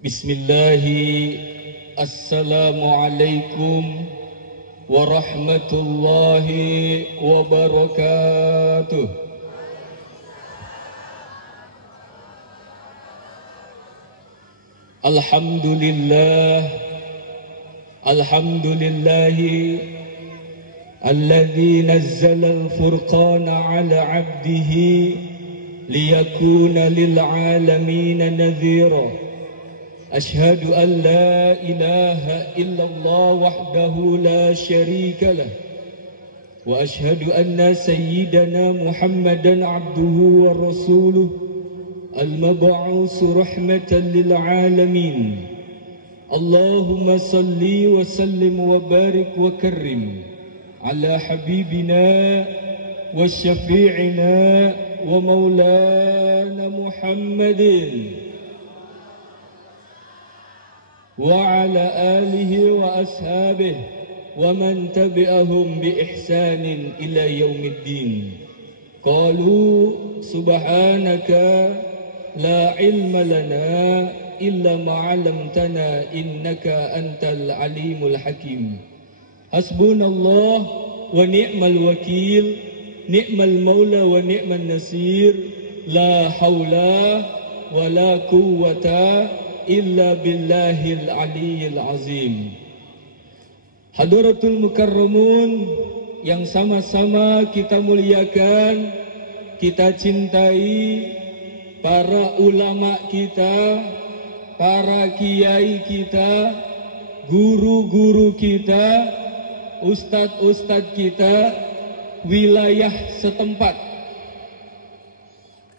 Bismillahi, Assalamualaikum warahmatullahi wabarakatuh. Alhamdulillah, alhamdulillahi alladzi nazzala al-furqana ala 'abdihi liyakuna lil 'alamin nadhira. أشهد أن لا إله إلا الله وحده لا شريك له وأشهد أن سيدنا محمدا عبده ورسوله المبعوث رحمة للعالمين اللهم صل وسلم وبارك وكرم على حبيبنا وشفيعنا ومولانا محمد وعلى آله وأصحابه ومن تبعهم بإحسان إلى يوم الدين. قالوا سبحانك لا علم لنا إلا ما علمتنا إنك أنت العليم الحكيم. حسبنا الله ونعم الوكيل نعم المولى ونعم النصير لا حول ولا قوة illa billahil aliyil azim. Hadratul mukarramun yang sama-sama kita muliakan, kita cintai, para ulama kita, para kiai kita, guru-guru kita, ustadz-ustadz kita, wilayah setempat.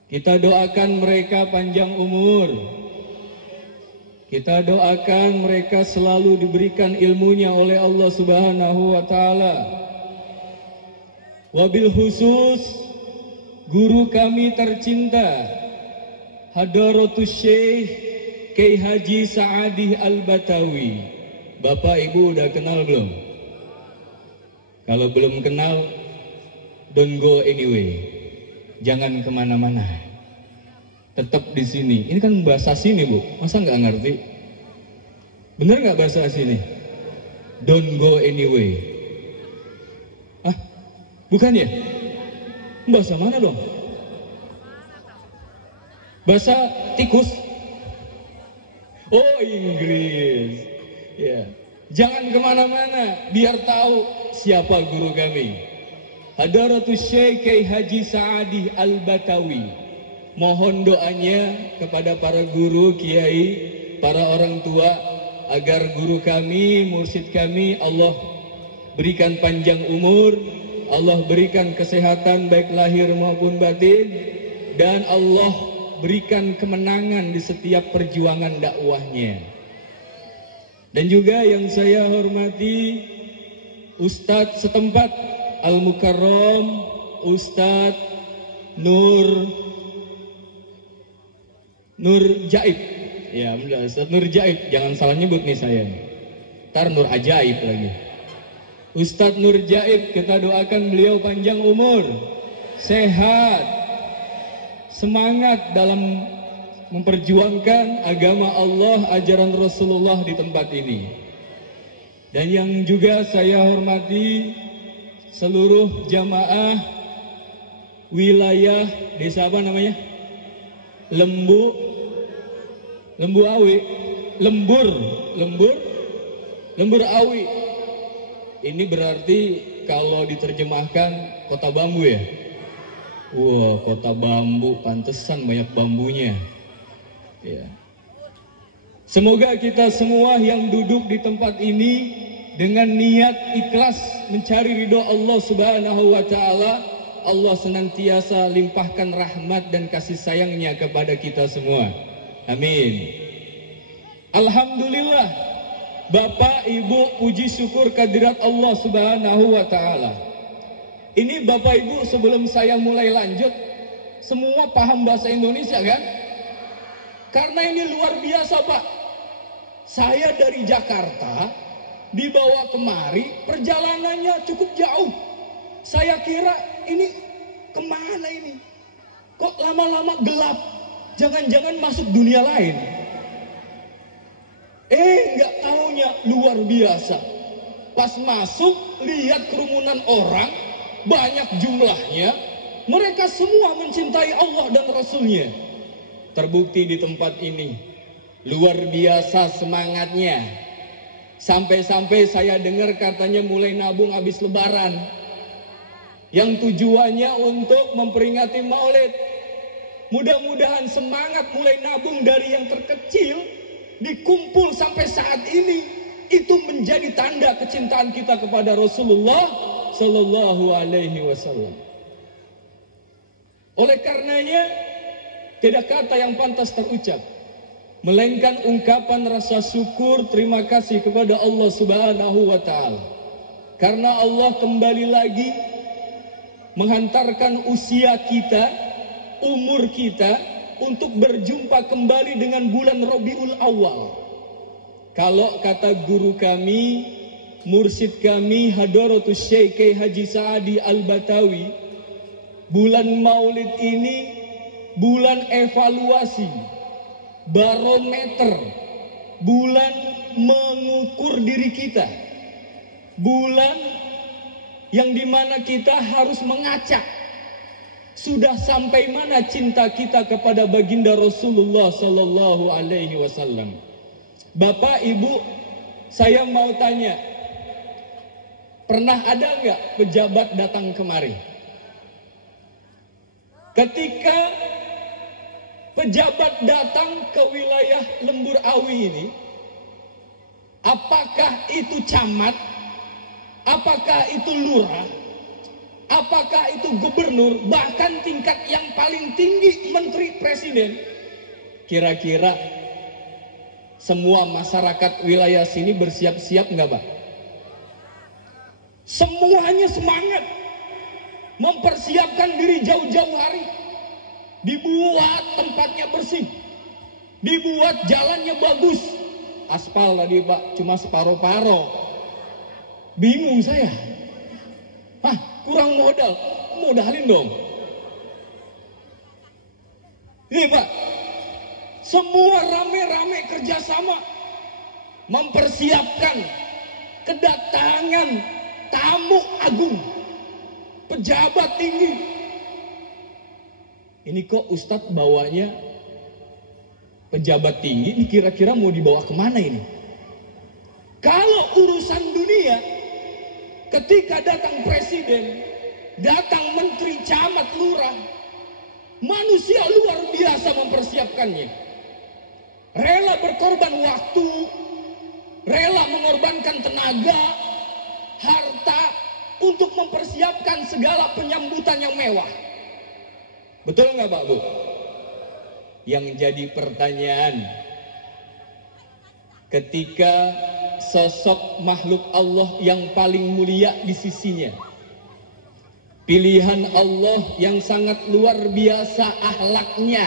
Kita doakan mereka panjang umur. Kita doakan mereka selalu diberikan ilmunya oleh Allah Subhanahu wa Ta'ala. Wabil khusus guru kami tercinta Hadratus Syekh Kiai Haji Saadi Al-Batawi. Bapak Ibu udah kenal belum? Kalau belum kenal, don't go anyway. Jangan kemana-mana. Tetap di sini. Ini kan bahasa sini, Bu. Masa nggak ngerti? Bener nggak bahasa sini? Don't go anyway. Ah, bukan ya? Bahasa mana dong? Bahasa tikus? Oh, Inggris. Ya. Jangan kemana-mana, biar tahu siapa guru kami. Hadratus Syekh Kiai Haji Saadi Al-Batawi. Mohon doanya kepada para guru, kiai, para orang tua, agar guru kami, mursyid kami, Allah berikan panjang umur, Allah berikan kesehatan baik lahir maupun batin, dan Allah berikan kemenangan di setiap perjuangan dakwahnya. Dan juga yang saya hormati Ustadz setempat Al-Mukarram, Ustadz Nur Jaib, ya Ustadz Nur Jaib, jangan salah nyebut nih saya, ntar Nur Ajaib lagi. Ustadz Nur Jaib, kita doakan beliau panjang umur, sehat, semangat dalam memperjuangkan agama Allah, ajaran Rasulullah di tempat ini. Dan yang juga saya hormati seluruh jamaah wilayah desa apa namanya? Lembur Awi. Ini berarti kalau diterjemahkan kota bambu ya. Wah, kota bambu, pantesan banyak bambunya. Ya. Semoga kita semua yang duduk di tempat ini dengan niat ikhlas mencari ridho Allah Subhanahu wa Ta'ala, Allah senantiasa limpahkan rahmat dan kasih sayangnya kepada kita semua. Amin. Alhamdulillah, Bapak Ibu, puji syukur kehadirat Allah Subhanahu wa Ta'ala. Ini Bapak Ibu, sebelum saya mulai lanjut, semua paham bahasa Indonesia kan? Karena ini luar biasa, Pak. Saya dari Jakarta dibawa kemari, perjalanannya cukup jauh. Saya kira ini kemana ini? Kok lama-lama gelap? Jangan-jangan masuk dunia lain. Nggak taunya luar biasa. Pas masuk, lihat kerumunan orang, banyak jumlahnya, mereka semua mencintai Allah dan Rasulnya. Terbukti di tempat ini, luar biasa semangatnya. Sampai-sampai saya dengar katanya mulai nabung habis lebaran, yang tujuannya untuk memperingati Maulid. Mudah-mudahan semangat mulai nabung dari yang terkecil dikumpul sampai saat ini, itu menjadi tanda kecintaan kita kepada Rasulullah Sallallahu Alaihi Wasallam. Oleh karenanya, tidak kata yang pantas terucap, melainkan ungkapan rasa syukur terima kasih kepada Allah Subhanahu wa Ta'ala, karena Allah kembali lagi menghantarkan usia kita, umur kita, untuk berjumpa kembali dengan bulan Rabiul Awal. Kalau kata guru kami, mursyid kami Hadratus Syekh Haji Sa'adi Al-Batawi, bulan Maulid ini bulan evaluasi, barometer, bulan mengukur diri kita, bulan yang dimana kita harus mengacak sudah sampai mana cinta kita kepada baginda Rasulullah Sallallahu Alaihi Wasallam. Bapak, Ibu, saya mau tanya, pernah ada nggak pejabat datang kemari? Ketika pejabat datang ke wilayah Lembur Awi ini, apakah itu camat, apakah itu lurah, apakah itu gubernur, bahkan tingkat yang paling tinggi menteri presiden, kira-kira semua masyarakat wilayah sini bersiap-siap nggak, Pak? Semuanya semangat mempersiapkan diri jauh-jauh hari, dibuat tempatnya bersih, dibuat jalannya bagus. Aspal tadi, Pak, cuma separuh-paruh. Bingung saya. Kurang modal, modalin dong. Ini, Pak, semua rame-rame kerjasama mempersiapkan kedatangan tamu agung, pejabat tinggi. Ini kok Ustadz bawanya pejabat tinggi, ini kira-kira mau dibawa kemana ini? Kalau urusan dunia, ketika datang presiden, datang menteri, camat, lurah, manusia luar biasa mempersiapkannya. Rela berkorban waktu, rela mengorbankan tenaga, harta, untuk mempersiapkan segala penyambutan yang mewah. Betul nggak, Pak, Bu? Yang jadi pertanyaan, ketika sosok makhluk Allah yang paling mulia di sisinya, pilihan Allah yang sangat luar biasa akhlaknya,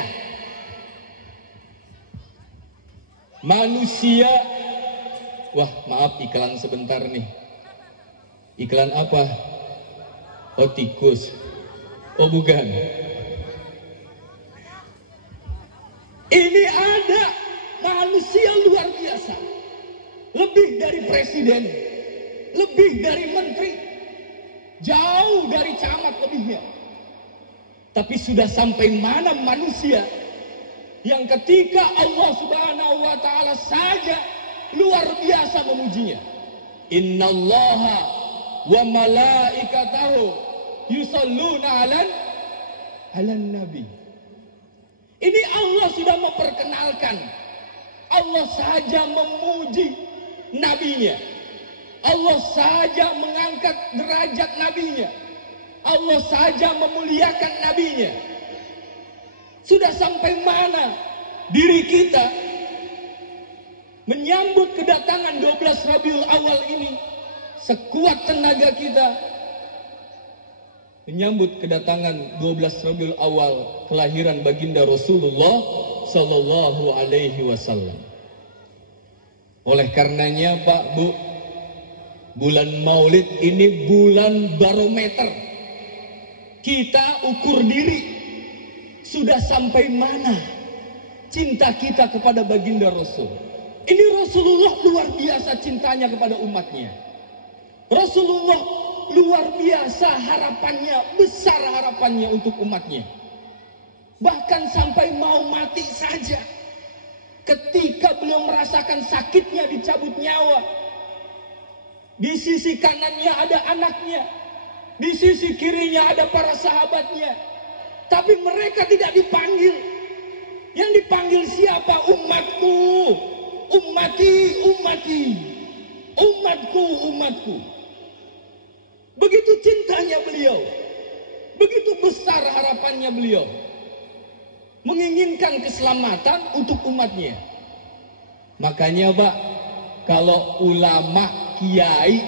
manusia, wah maaf iklan sebentar nih. Iklan apa? Oh, tikus. Oh, bukan. Ini ada manusia luar biasa, lebih dari presiden, lebih dari menteri, jauh dari camat lebihnya. Tapi sudah sampai mana manusia yang ketika Allah Subhanahu wa Ta'ala saja luar biasa memujinya. Innallaha wa malaikatahu yusalluna 'alan nabi. Ini Allah sudah memperkenalkan, Allah saja memuji nabinya, Allah saja mengangkat derajat nabinya, Allah saja memuliakan nabinya. Sudah sampai mana diri kita menyambut kedatangan 12 Rabiul Awal ini, sekuat tenaga kita menyambut kedatangan 12 Rabiul Awal kelahiran baginda Rasulullah Sallallahu Alaihi Wasallam. Oleh karenanya, Pak, Bu, bulan Maulid ini bulan barometer. Kita ukur diri, sudah sampai mana cinta kita kepada baginda Rasul. Ini Rasulullah luar biasa cintanya kepada umatnya. Rasulullah luar biasa harapannya, besar harapannya untuk umatnya. Bahkan sampai mau mati saja, ketika beliau merasakan sakitnya dicabut nyawa, di sisi kanannya ada anaknya, di sisi kirinya ada para sahabatnya, tapi mereka tidak dipanggil. Yang dipanggil siapa? Umatku, ummati, ummati, umatku, umatku. Begitu cintanya beliau, begitu besar harapannya beliau, menginginkan keselamatan untuk umatnya. Makanya Pak, kalau ulama, kiai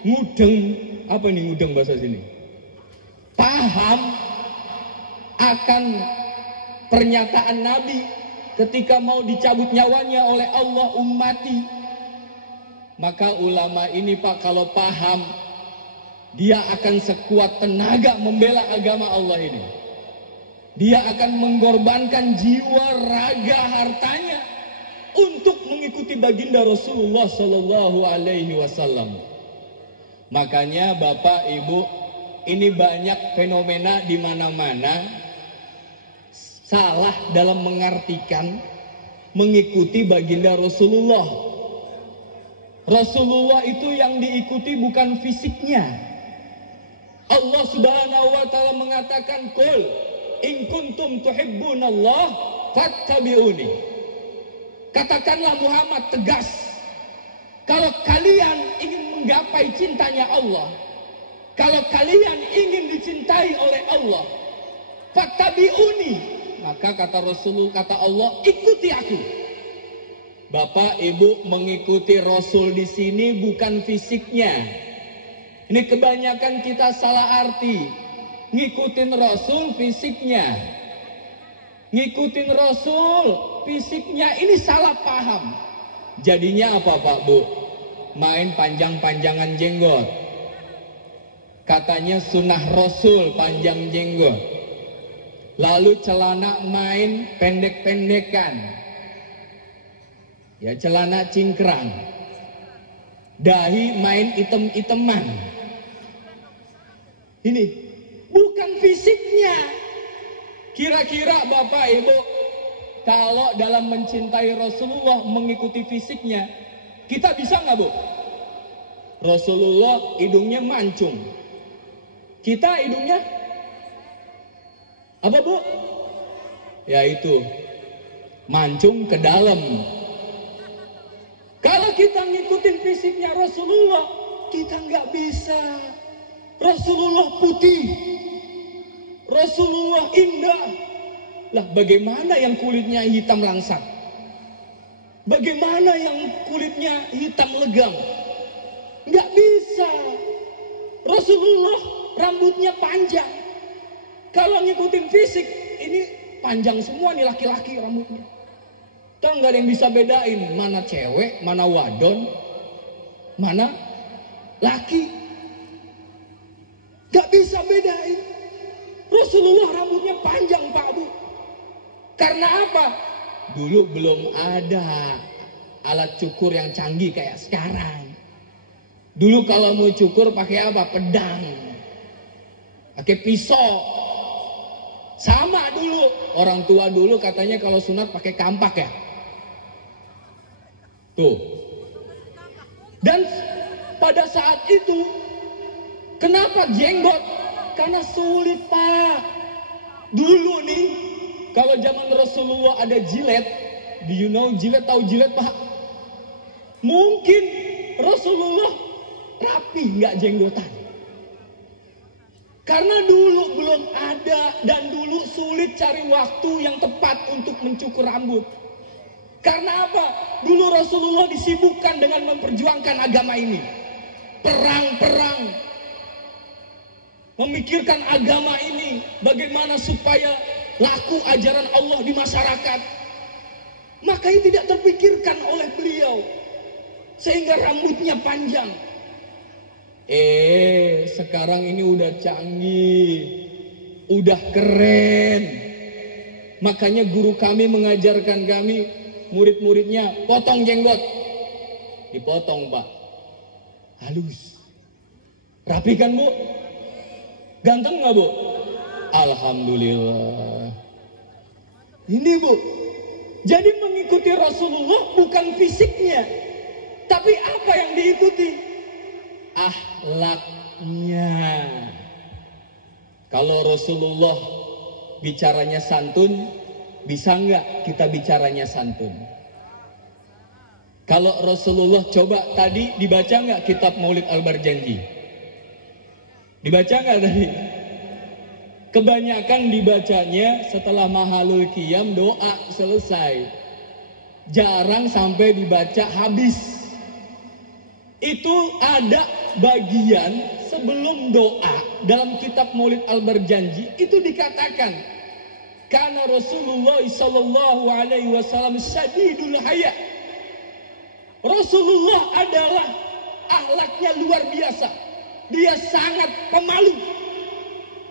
mudeng, apa nih mudeng bahasa sini, paham akan pernyataan Nabi ketika mau dicabut nyawanya oleh Allah, ummati, maka ulama ini Pak kalau paham, dia akan sekuat tenaga membela agama Allah ini. Dia akan mengorbankan jiwa, raga, hartanya untuk mengikuti baginda Rasulullah Shallallahu Alaihi Wasallam. Makanya Bapak Ibu, ini banyak fenomena di mana-mana salah dalam mengartikan mengikuti baginda Rasulullah. Rasulullah itu yang diikuti bukan fisiknya. Allah Subhanahu wa taala mengatakan, "Qul in kuntum tuhibbunallah fattabi'uni." Katakanlah Muhammad tegas, kalau kalian ingin menggapai cintanya Allah, kalau kalian ingin dicintai oleh Allah, fattabi'uni, maka kata Rasulullah, kata Allah, ikuti aku. Bapak Ibu, mengikuti Rasul di sini bukan fisiknya. Ini kebanyakan kita salah arti. Ngikutin Rasul fisiknya, ngikutin Rasul fisiknya, ini salah paham. Jadinya apa Pak Bu? Main panjang-panjangan jenggot. Katanya sunnah Rasul panjang jenggot. Lalu celana main pendek-pendekan, ya celana cingkrang. Dahi main item-iteman. Ini bukan fisiknya. Kira-kira Bapak Ibu, kalau dalam mencintai Rasulullah mengikuti fisiknya, kita bisa nggak Bu? Rasulullah hidungnya mancung, kita hidungnya apa Bu? Ya itu, mancung ke dalam. Kalau kita ngikutin fisiknya Rasulullah, kita nggak bisa. Rasulullah putih, Rasulullah indah. Lah bagaimana yang kulitnya hitam langsat? Bagaimana yang kulitnya hitam legam? Nggak bisa. Rasulullah rambutnya panjang. Kalau ngikutin fisik, ini panjang semua nih laki-laki rambutnya. Tahu nggak ada yang bisa bedain mana cewek, mana wadon, mana laki. Gak bisa bedain. Rasulullah rambutnya panjang Pak Bu. Karena apa? Dulu belum ada alat cukur yang canggih kayak sekarang. Dulu kalau mau cukur pakai apa? Pedang, pakai pisau. Sama dulu. Orang tua dulu katanya kalau sunat pakai kampak ya. Tuh. Dan pada saat itu, kenapa jenggot? Karena sulit Pak. Dulu nih, kalau zaman Rasulullah ada jilet. Do you know jilet? Tahu jilet Pak? Mungkin Rasulullah rapi, nggak jenggotan. Karena dulu belum ada, dan dulu sulit cari waktu yang tepat untuk mencukur rambut. Karena apa? Dulu Rasulullah disibukkan dengan memperjuangkan agama ini. Perang-perang, memikirkan agama ini, bagaimana supaya laku ajaran Allah di masyarakat. Makanya tidak terpikirkan oleh beliau, sehingga rambutnya panjang. Sekarang ini udah canggih, udah keren. Makanya guru kami mengajarkan kami, murid-muridnya potong jenggot. Dipotong Pak. Halus. Rapi kan Bu? Ganteng nggak Bu? Alhamdulillah. Ini Bu. Jadi mengikuti Rasulullah bukan fisiknya, tapi apa yang diikuti? Akhlaknya. Kalau Rasulullah bicaranya santun, bisa nggak kita bicaranya santun? Kalau Rasulullah, coba tadi dibaca nggak kitab Maulid Al-Barjanji? Dibaca nggak tadi? Kebanyakan dibacanya setelah mahalul qiyam, doa selesai. Jarang sampai dibaca habis. Itu ada bagian sebelum doa dalam kitab Maulid Al-Barjanji itu dikatakan, karena Rasulullah sallallahu alaihi wasallam syadidul haya. Rasulullah adalah akhlaknya luar biasa. Dia sangat pemalu.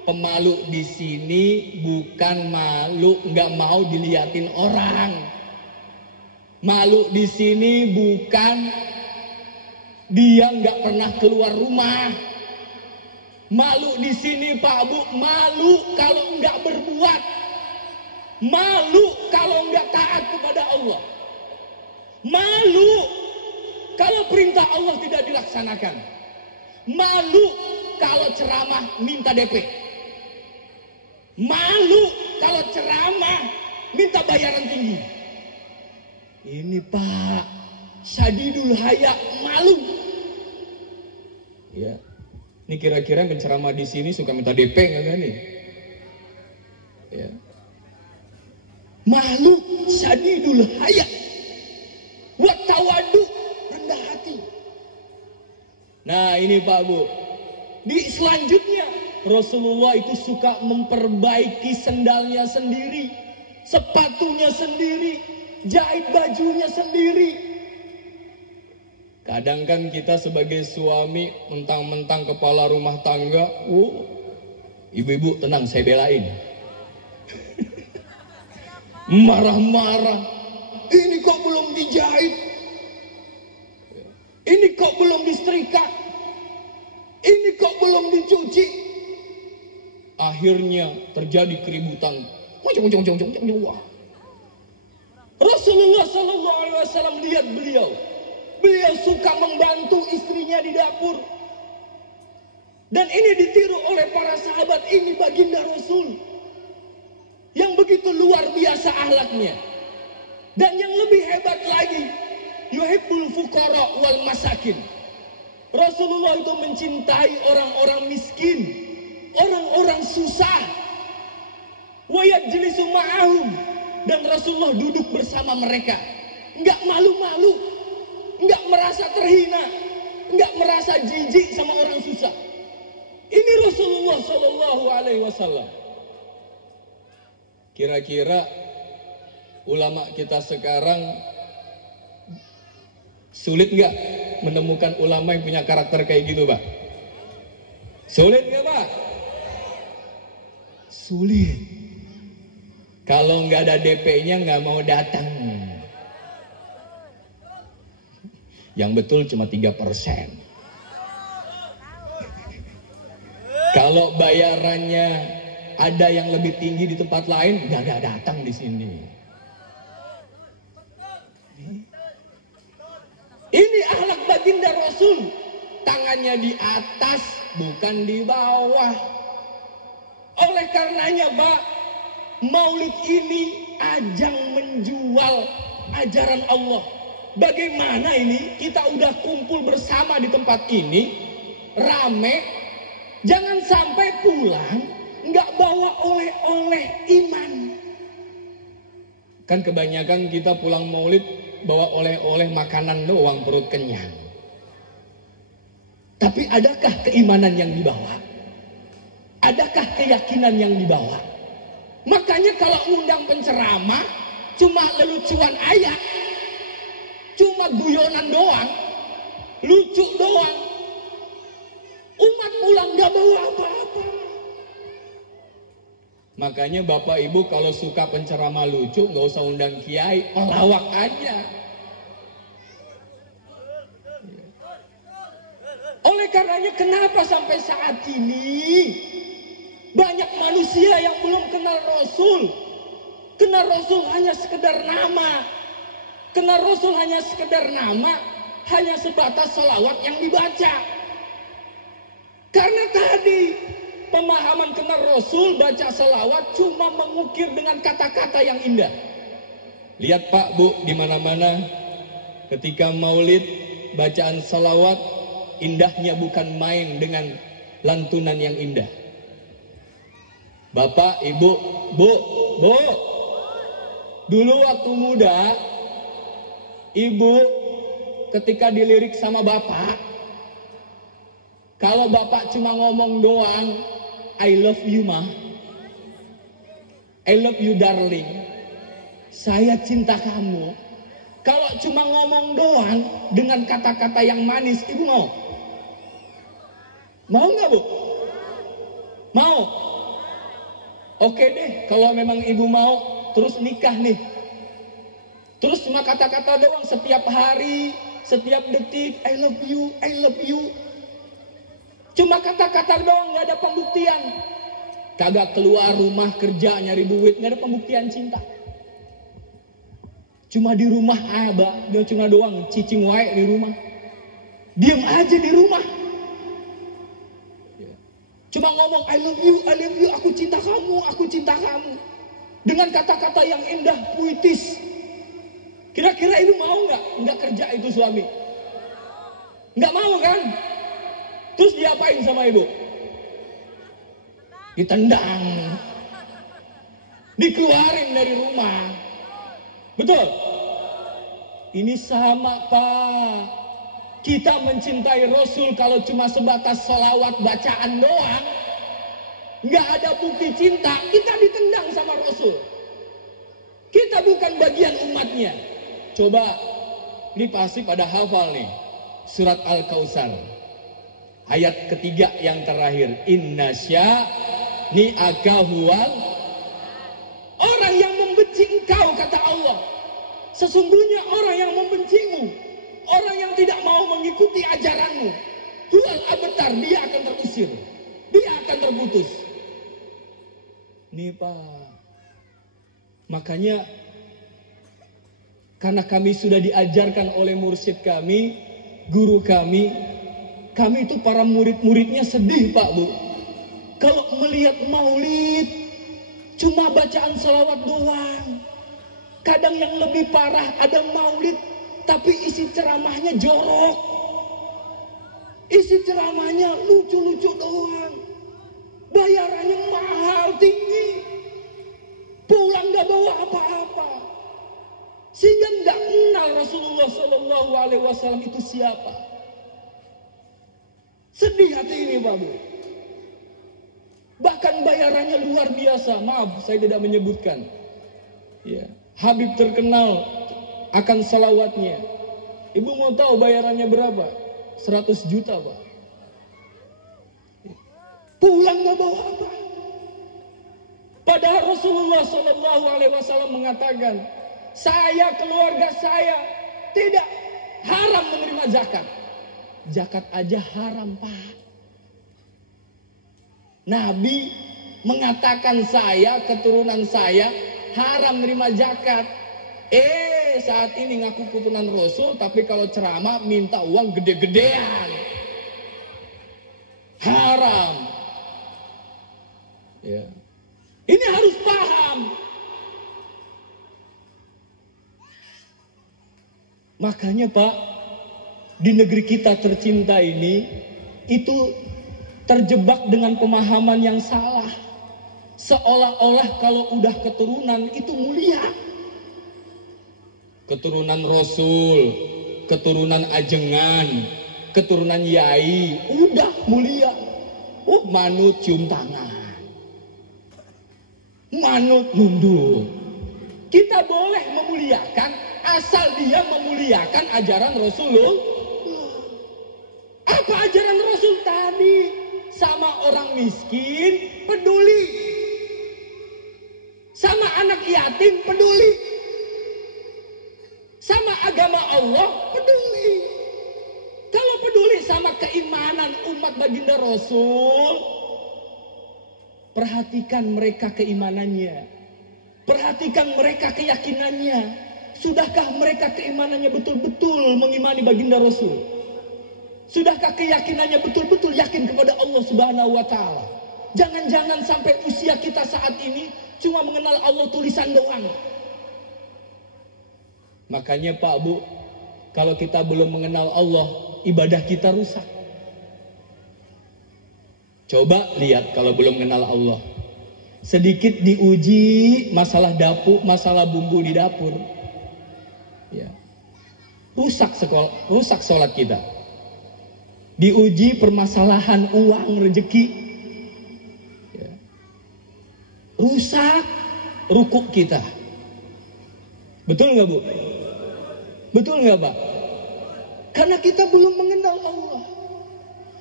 Pemalu di sini bukan malu nggak mau diliatin orang. Malu di sini bukan dia nggak pernah keluar rumah. Malu di sini Pak Bu, malu kalau nggak berbuat. Malu kalau nggak taat kepada Allah. Malu kalau perintah Allah tidak dilaksanakan. Malu kalau ceramah minta DP. Malu kalau ceramah minta bayaran tinggi. Ini Pak, syadidul haya, malu. Ya. Ini kira-kira penceramah di sini suka minta DP nggak kan nih? Ya. Malu, syadidul haya. Wa tawadu, rendah hati. Nah ini Pak Bu. Di selanjutnya Rasulullah itu suka memperbaiki sendalnya sendiri, sepatunya sendiri, jahit bajunya sendiri. Kadang kan kita sebagai suami mentang-mentang kepala rumah tangga, ibu-ibu tenang saya belain. Marah-marah, ini kok belum dijahit, ini kok belum disetrika, ini kok belum dicuci. Akhirnya terjadi keributan. Rasulullah Sallallahu Alaihi Wasallam lihat beliau suka membantu istrinya di dapur. Dan ini ditiru oleh para sahabat, ini baginda Rasul yang begitu luar biasa akhlaknya. Dan yang lebih hebat lagi, yuhibbul fuqara wal masakin. Rasulullah itu mencintai orang-orang miskin, orang-orang susah. Wa yajlisu ma'ahum, dan Rasulullah duduk bersama mereka. Enggak malu-malu, enggak merasa terhina, enggak merasa jijik sama orang susah. Ini Rasulullah Sallallahu Alaihi Wasallam. Kira-kira ulama kita sekarang sulit nggak menemukan ulama yang punya karakter kayak gitu, Pak? Sulit nggak, Pak? Sulit. Kalau nggak ada DP-nya nggak mau datang. Yang betul cuma 3%. Kalau bayarannya ada yang lebih tinggi di tempat lain, nggak ada datang di sini. Ini akhlak baginda Rasul. Tangannya di atas, bukan di bawah. Oleh karenanya, Pak, Maulid ini ajang menjual ajaran Allah. Bagaimana ini kita udah kumpul bersama di tempat ini, rame, jangan sampai pulang nggak bawa oleh-oleh iman. Kan kebanyakan kita pulang Maulid bawa oleh-oleh makanan doang, perut kenyang. Tapi adakah keimanan yang dibawa? Adakah keyakinan yang dibawa? Makanya kalau undang penceramah cuma lelucuan ayat, cuma guyonan doang, lucu doang, umat pulang gak bawa apa-apa. Makanya Bapak Ibu kalau suka penceramah lucu, nggak usah undang kiai, pelawak aja. Oleh karenanya kenapa sampai saat ini banyak manusia yang belum kenal Rasul. Kenal Rasul hanya sekedar nama. Kenal Rasul hanya sekedar nama, hanya sebatas salawat yang dibaca. Karena tadi pemahaman kenal Rasul, baca salawat cuma mengukir dengan kata-kata yang indah. Lihat Pak, Bu, di mana-mana ketika maulid, bacaan salawat, indahnya bukan main dengan lantunan yang indah. Bapak, Ibu, Bu, dulu waktu muda, Ibu ketika dilirik sama Bapak, kalau Bapak cuma ngomong doang, I love you ma, I love you darling, saya cinta kamu. Kalau cuma ngomong doang dengan kata-kata yang manis, Ibu mau? Mau nggak, Bu? Mau? Oke deh, kalau memang Ibu mau, terus nikah nih. Terus cuma kata-kata doang setiap hari, setiap detik, I love you, I love you. Cuma kata-kata doang, nggak ada pembuktian. Kagak keluar rumah kerja nyari duit, nggak ada pembuktian cinta. Cuma di rumah dia cuma doang cicing wae di rumah. Diam aja di rumah. Cuma ngomong I love you, aku cinta kamu, aku cinta kamu. Dengan kata-kata yang indah, puitis. Kira-kira Ibu mau nggak kerja itu suami? Nggak mau kan? Terus diapain sama Ibu? Ditendang. Dikeluarin dari rumah. Betul? Ini sama Pak. Kita mencintai Rasul kalau cuma sebatas sholawat bacaan doang, nggak ada bukti cinta, kita ditendang sama Rasul. Kita bukan bagian umatnya. Coba, ini pasti pada hafal nih, surat Al-Kautsar, ayat ketiga yang terakhir. Inna sya'ni'aka huwal, orang yang membenci engkau, kata Allah. Sesungguhnya orang yang membencimu, orang yang tidak mau mengikuti ajaranmu, huwal abtar, dia akan terusir, dia akan terputus. Nih Pak, makanya karena kami sudah diajarkan oleh mursyid kami, guru kami itu para murid-muridnya sedih Pak Bu. Kalau melihat maulid, cuma bacaan salawat doang. Kadang yang lebih parah, ada maulid tapi isi ceramahnya jorok. Isi ceramahnya lucu-lucu doang. Bayarannya mahal, tinggi. Pulang gak bawa apa-apa. Sehingga nggak kenal Rasulullah Shallallahu Alaihi Wasallam itu siapa. Sedih hati ini Pak Bu. Bahkan bayarannya luar biasa. Maaf, saya tidak menyebutkan. Ya, Habib terkenal akan salawatnya. Ibu mau tahu bayarannya berapa? 100 juta Pak. Pulang nggak bawa apa. Padahal Rasulullah Shallallahu Alaihi Wasallam mengatakan, saya, keluarga saya tidak haram menerima zakat. Zakat aja haram Pak. Nabi mengatakan saya, keturunan saya haram menerima zakat. Saat ini ngaku keturunan Rasul, tapi kalau ceramah minta uang gede-gedean. Haram. Ya. Ini harus paham. Makanya Pak, di negeri kita tercinta ini, itu terjebak dengan pemahaman yang salah. Seolah-olah kalau udah keturunan itu mulia. Keturunan Rasul, keturunan ajengan, keturunan yai, udah mulia. Manut cium tangan. Manut nunduk. Kita boleh memuliakan asal dia memuliakan ajaran Rasulullah. Apa ajaran Rasul tadi? Sama orang miskin peduli. Sama anak yatim peduli. Sama agama Allah peduli. Kalau peduli sama keimanan umat baginda Rasul, perhatikan mereka keimanannya. Perhatikan mereka keyakinannya. Sudahkah mereka keimanannya betul-betul mengimani baginda Rasul? Sudahkah keyakinannya betul-betul yakin kepada Allah Subhanahu wa Ta'ala? Jangan-jangan sampai usia kita saat ini cuma mengenal Allah tulisan doang. Makanya Pak Bu, kalau kita belum mengenal Allah, ibadah kita rusak. Coba lihat kalau belum mengenal Allah. Sedikit diuji masalah dapur, masalah bumbu di dapur. Ya. Rusak sholat kita. Diuji permasalahan uang rezeki. Ya. Rusak rukuk kita. Betul nggak Bu? Betul nggak Pak? Karena kita belum mengenal Allah.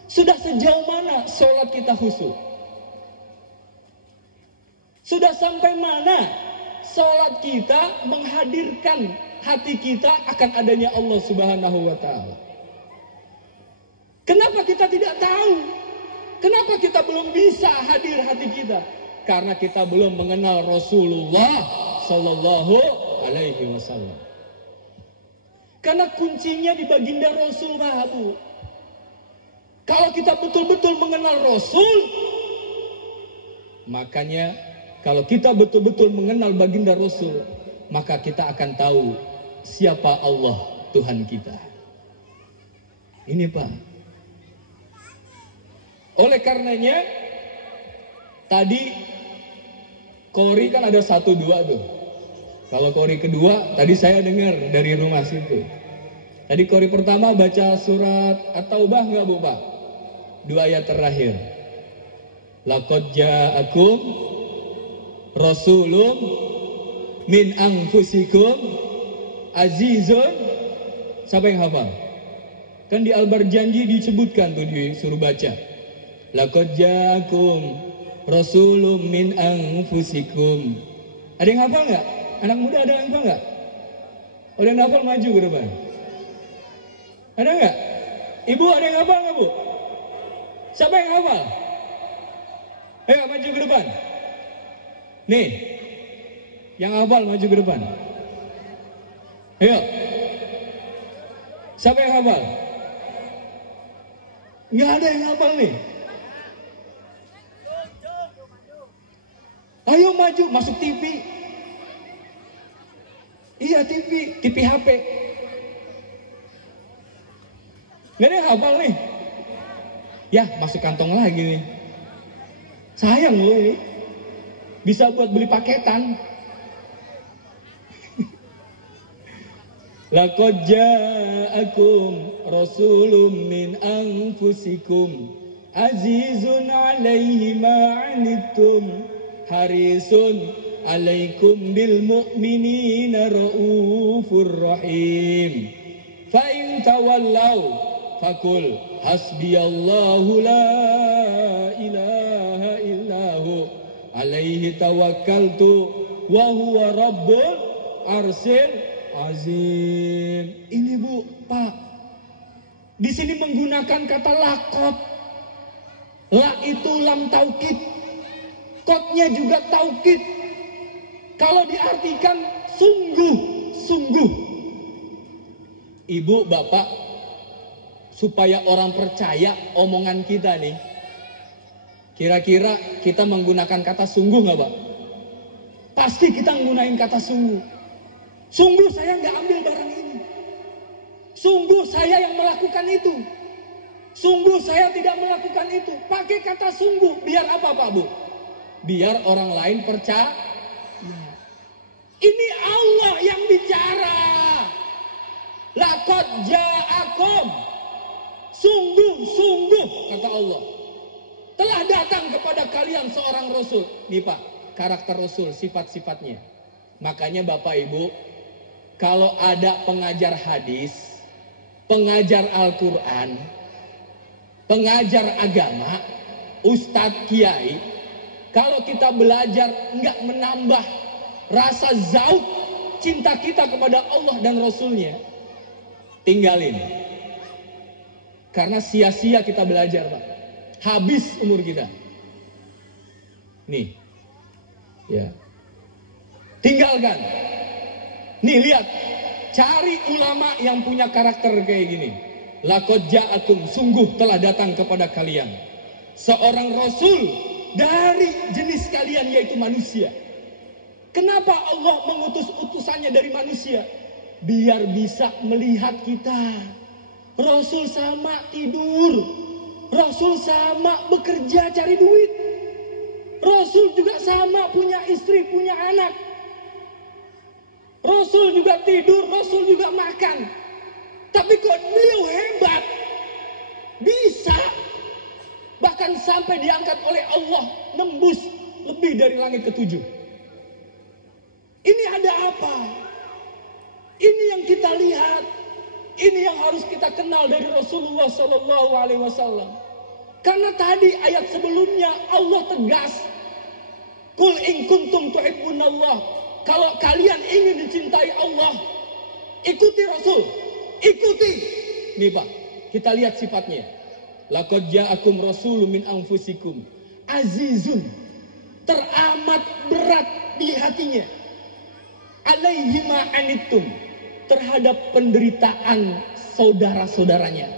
Sudah sejauh mana sholat kita khusyuk? Sudah sampai mana sholat kita menghadirkan hati kita akan adanya Allah Subhanahu wa Ta'ala? Kenapa kita tidak tahu? Kenapa kita belum bisa hadir hati kita? Karena kita belum mengenal Rasulullah Sallallahu Alaihi Wasallam. Karena kuncinya di baginda Rasul, Pak Bu. Kalau kita betul-betul mengenal Rasul, makanya kalau kita betul-betul mengenal baginda Rasul, maka kita akan tahu siapa Allah Tuhan kita. Ini Pak. Oleh karenanya, tadi kori kan ada 1, 2 tuh. Kalau kori kedua, tadi saya dengar dari rumah situ. Tadi kori pertama baca surat At-Taubah nggak Bu Pak? 2 ayat terakhir. Laqad ja'akum rasulun min anfusikum azizun. Siapa yang hafal? Kan di Al-Barjanji disebutkan tuh, disuruh baca. Laqad ja'akum rasulun min anfusikum. Ada yang hafal nggak? Anak muda ada yang hafal nggak? Ada yang hafal maju ke depan. Ada nggak? Ibu ada yang hafal nggak Bu? Siapa yang hafal? Ayo maju ke depan. Nih, yang hafal maju ke depan. Ayo. Siapa yang hafal? Nggak ada yang hafal nih. Ayo maju, masuk TV. Iya TV HP. Nggak ada yang hafal nih. Ya masuk kantong lagi nih. Sayang loh ini. Bisa buat beli paketan. Laqad ja'akum rasulun min anfusikum azizun 'alaihi ma 'anittum harisun 'alaikum bil mu'minina raufur rahim. Fa in tawallaw faqul hasbiyallahu la ilaha illahu alaihi tawakkaltu wa huwa rabbul arsyil azim. Ini Bu, Pak. Di sini menggunakan kata laqad. La itu lam taukid. Qadnya juga taukid. Kalau diartikan sungguh, sungguh. Ibu, Bapak, supaya orang percaya omongan kita nih, kira-kira kita menggunakan kata sungguh nggak Pak? Pasti kita menggunakan kata sungguh. Sungguh saya nggak ambil barang ini. Sungguh saya yang melakukan itu. Sungguh saya tidak melakukan itu. Pakai kata sungguh. Biar apa Pak Bu? Biar orang lain percaya. Ini Allah yang bicara. Laqad ja'akum. Sungguh-sungguh kata Allah. Telah datang kepada kalian seorang Rasul. Nih Pak, karakter Rasul, sifat-sifatnya. Makanya Bapak Ibu, kalau ada pengajar hadis, pengajar Al-Quran, pengajar agama, ustadz kiai, kalau kita belajar nggak menambah rasa zauq cinta kita kepada Allah dan Rasulnya, tinggalin. Karena sia-sia kita belajar, Pak. Habis umur kita. Nih. Ya. Tinggalkan. Nih lihat. Cari ulama yang punya karakter kayak gini. Laqad ja'akum, sungguh telah datang kepada kalian seorang rasul dari jenis kalian, yaitu manusia. Kenapa Allah mengutus utusannya dari manusia? Biar bisa melihat kita. Rasul sama tidur. Rasul sama bekerja cari duit. Rasul juga sama punya istri, punya anak. Rasul juga tidur, Rasul juga makan. Tapi kok beliau hebat. Bisa. Bahkan sampai diangkat oleh Allah nembus lebih dari langit ketujuh. Ini ada apa? Ini yang kita lihat. Ini yang harus kita kenal dari Rasulullah Sallallahu Alaihi Wasallam. Karena tadi ayat sebelumnya Allah tegas. Qul in kuntum tuhibbunallah. Kalau kalian ingin dicintai Allah, ikuti Rasul. Ikuti. Nih Pak, kita lihat sifatnya. Laqad ja'akum rasulun min anfusikum azizun, teramat berat di hatinya, alaihi ma anittum, terhadap penderitaan saudara-saudaranya,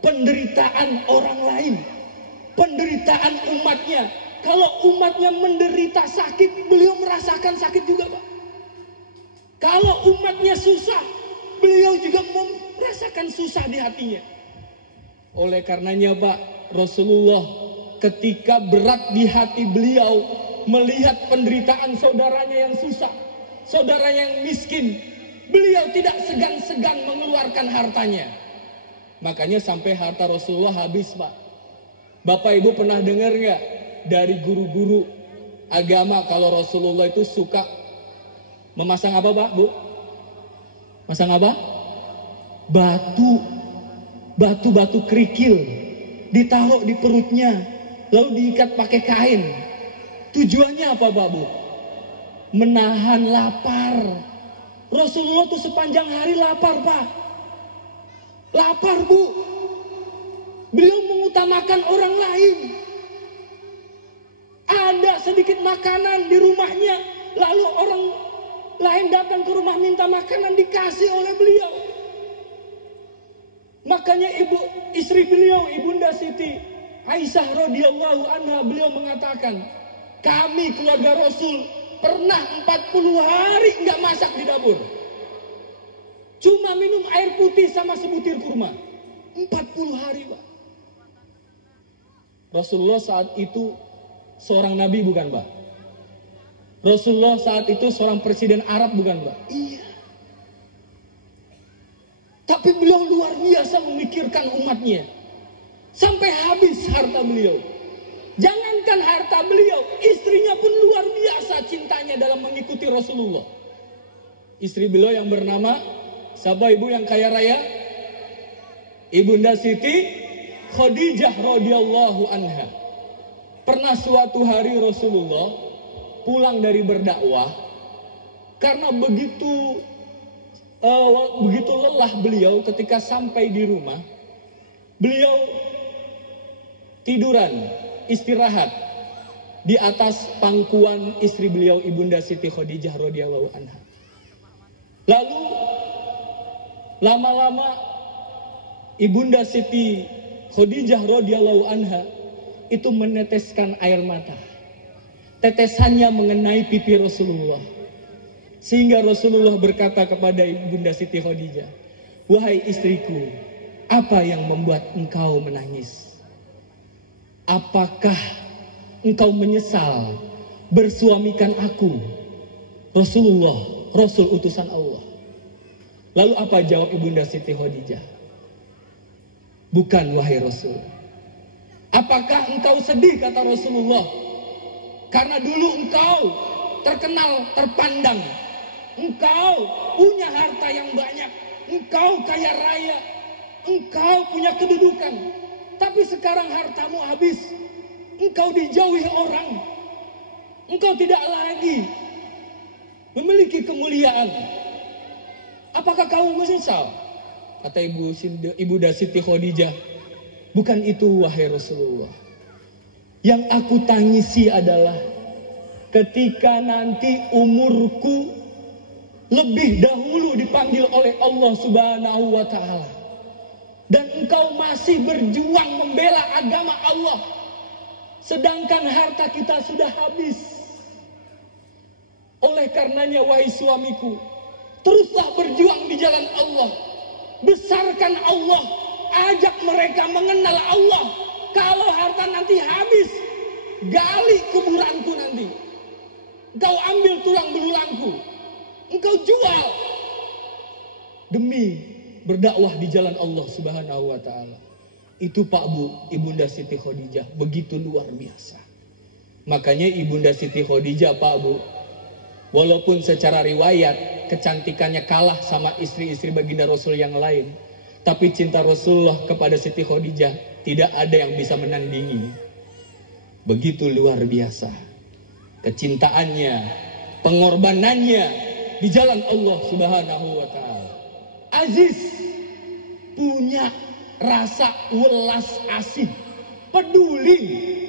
penderitaan orang lain, penderitaan umatnya. Kalau umatnya menderita sakit, beliau merasakan sakit juga, Pak. Kalau umatnya susah, beliau juga merasakan susah di hatinya. Oleh karenanya, Pak, Rasulullah ketika berat di hati beliau melihat penderitaan saudaranya yang susah, saudaranya yang miskin, beliau tidak segan-segan mengeluarkan hartanya. Makanya sampai harta Rasulullah habis, Pak. Bapak Ibu pernah dengar nggak dari guru-guru agama kalau Rasulullah itu suka memasang apa, Pak, Bu? Masang apa? Batu kerikil ditaruh di perutnya, lalu diikat pakai kain. Tujuannya apa, Pak, Bu? Menahan lapar. Rasulullah tuh sepanjang hari lapar, Pak. Lapar, Bu. Beliau mengutamakan orang lain. Ada sedikit makanan di rumahnya, lalu orang lain datang ke rumah minta makanan, dikasih oleh beliau. Makanya istri beliau, Ibunda Siti Aisyah radhiyallahu anha, beliau mengatakan, kami keluarga Rasul pernah 40 hari nggak masak di dapur. Cuma minum air putih sama sebutir kurma. 40 hari, Pak. Rasulullah saat itu seorang nabi bukan, Pak? Rasulullah saat itu seorang presiden Arab bukan, Pak? Iya. Tapi beliau luar biasa memikirkan umatnya. Sampai habis harta beliau. Jangankan harta beliau, istrinya pun luar biasa cintanya dalam mengikuti Rasulullah. Istri beliau yang bernama, siapa ibu yang kaya raya? Ibunda Siti Khadijah radhiyallahu anha. Pernah suatu hari Rasulullah pulang dari berdakwah, karena begitu lelah beliau ketika sampai di rumah, beliau tiduran, istirahat di atas pangkuan istri beliau, Ibunda Siti Khadijah radhiyallahu anha. Lalu lama-lama Ibunda Siti Khadijah radhiyallahu anha itu meneteskan air mata. Tetesannya mengenai pipi Rasulullah. Sehingga Rasulullah berkata kepada Ibunda Siti Khadijah, wahai istriku, apa yang membuat engkau menangis? Apakah engkau menyesal bersuamikan aku, Rasulullah, Rasul utusan Allah? Lalu apa jawab Ibunda Siti Khadijah? Bukan, wahai Rasul. Apakah engkau sedih, kata Rasulullah, karena dulu engkau terkenal, terpandang, engkau punya harta yang banyak, engkau kaya raya, engkau punya kedudukan, tapi sekarang hartamu habis, engkau dijauhi orang, engkau tidak lagi memiliki kemuliaan. Apakah kamu menyesal? Kata Ibunda Siti Khadijah, bukan itu wahai Rasulullah. Yang aku tangisi adalah ketika nanti umurku lebih dahulu dipanggil oleh Allah Subhanahu wa Ta'ala, dan engkau masih berjuang membela agama Allah, sedangkan harta kita sudah habis. Oleh karenanya wahai suamiku, teruslah berjuang di jalan Allah, besarkan Allah, ajak mereka mengenal Allah. Kalau harta nanti habis, gali kuburanku nanti, engkau ambil tulang belulangku, engkau jual demi berdakwah di jalan Allah Subhanahu wa Ta'ala. Itu Pak Bu, Ibunda Siti Khadijah begitu luar biasa. Makanya Ibunda Siti Khadijah Pak Bu, walaupun secara riwayat kecantikannya kalah sama istri-istri baginda Rasul yang lain, tapi cinta Rasulullah kepada Siti Khadijah tidak ada yang bisa menandingi. Begitu luar biasa kecintaannya, pengorbanannya di jalan Allah Subhanahu wa Ta'ala. Aziz punya rasa welas asih, peduli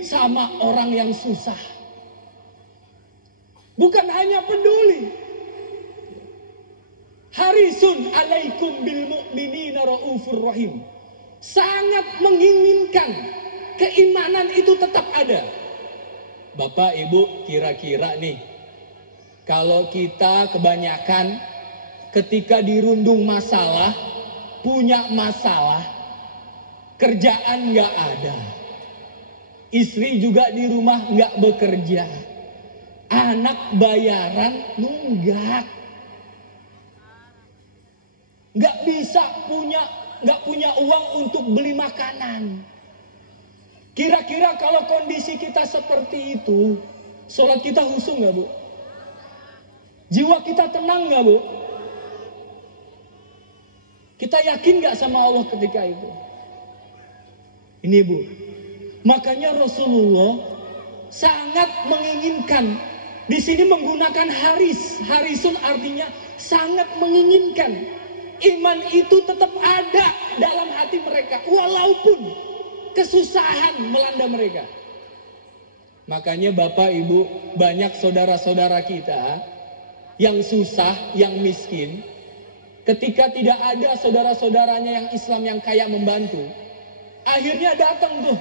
sama orang yang susah. Bukan hanya peduli, harisun alaikum bil mu'minina raufur rahim. Sangat menginginkan keimanan itu tetap ada. Bapak Ibu, kira-kira nih, kalau kita kebanyakan ketika dirundung masalah, punya masalah, kerjaan nggak ada, istri juga di rumah nggak bekerja, anak bayaran nunggak, nggak punya uang untuk beli makanan. Kira-kira kalau kondisi kita seperti itu, sholat kita khusyuk nggak Bu? Jiwa kita tenang nggak Bu? Kita yakin nggak sama Allah ketika itu? Ini Bu, makanya Rasulullah sangat menginginkan. Di sini menggunakan harisun artinya sangat menginginkan iman itu tetap ada dalam hati mereka, walaupun kesusahan melanda mereka. Makanya Bapak Ibu, banyak saudara-saudara kita yang susah, yang miskin, ketika tidak ada saudara-saudaranya yang Islam yang kaya membantu, akhirnya datang tuh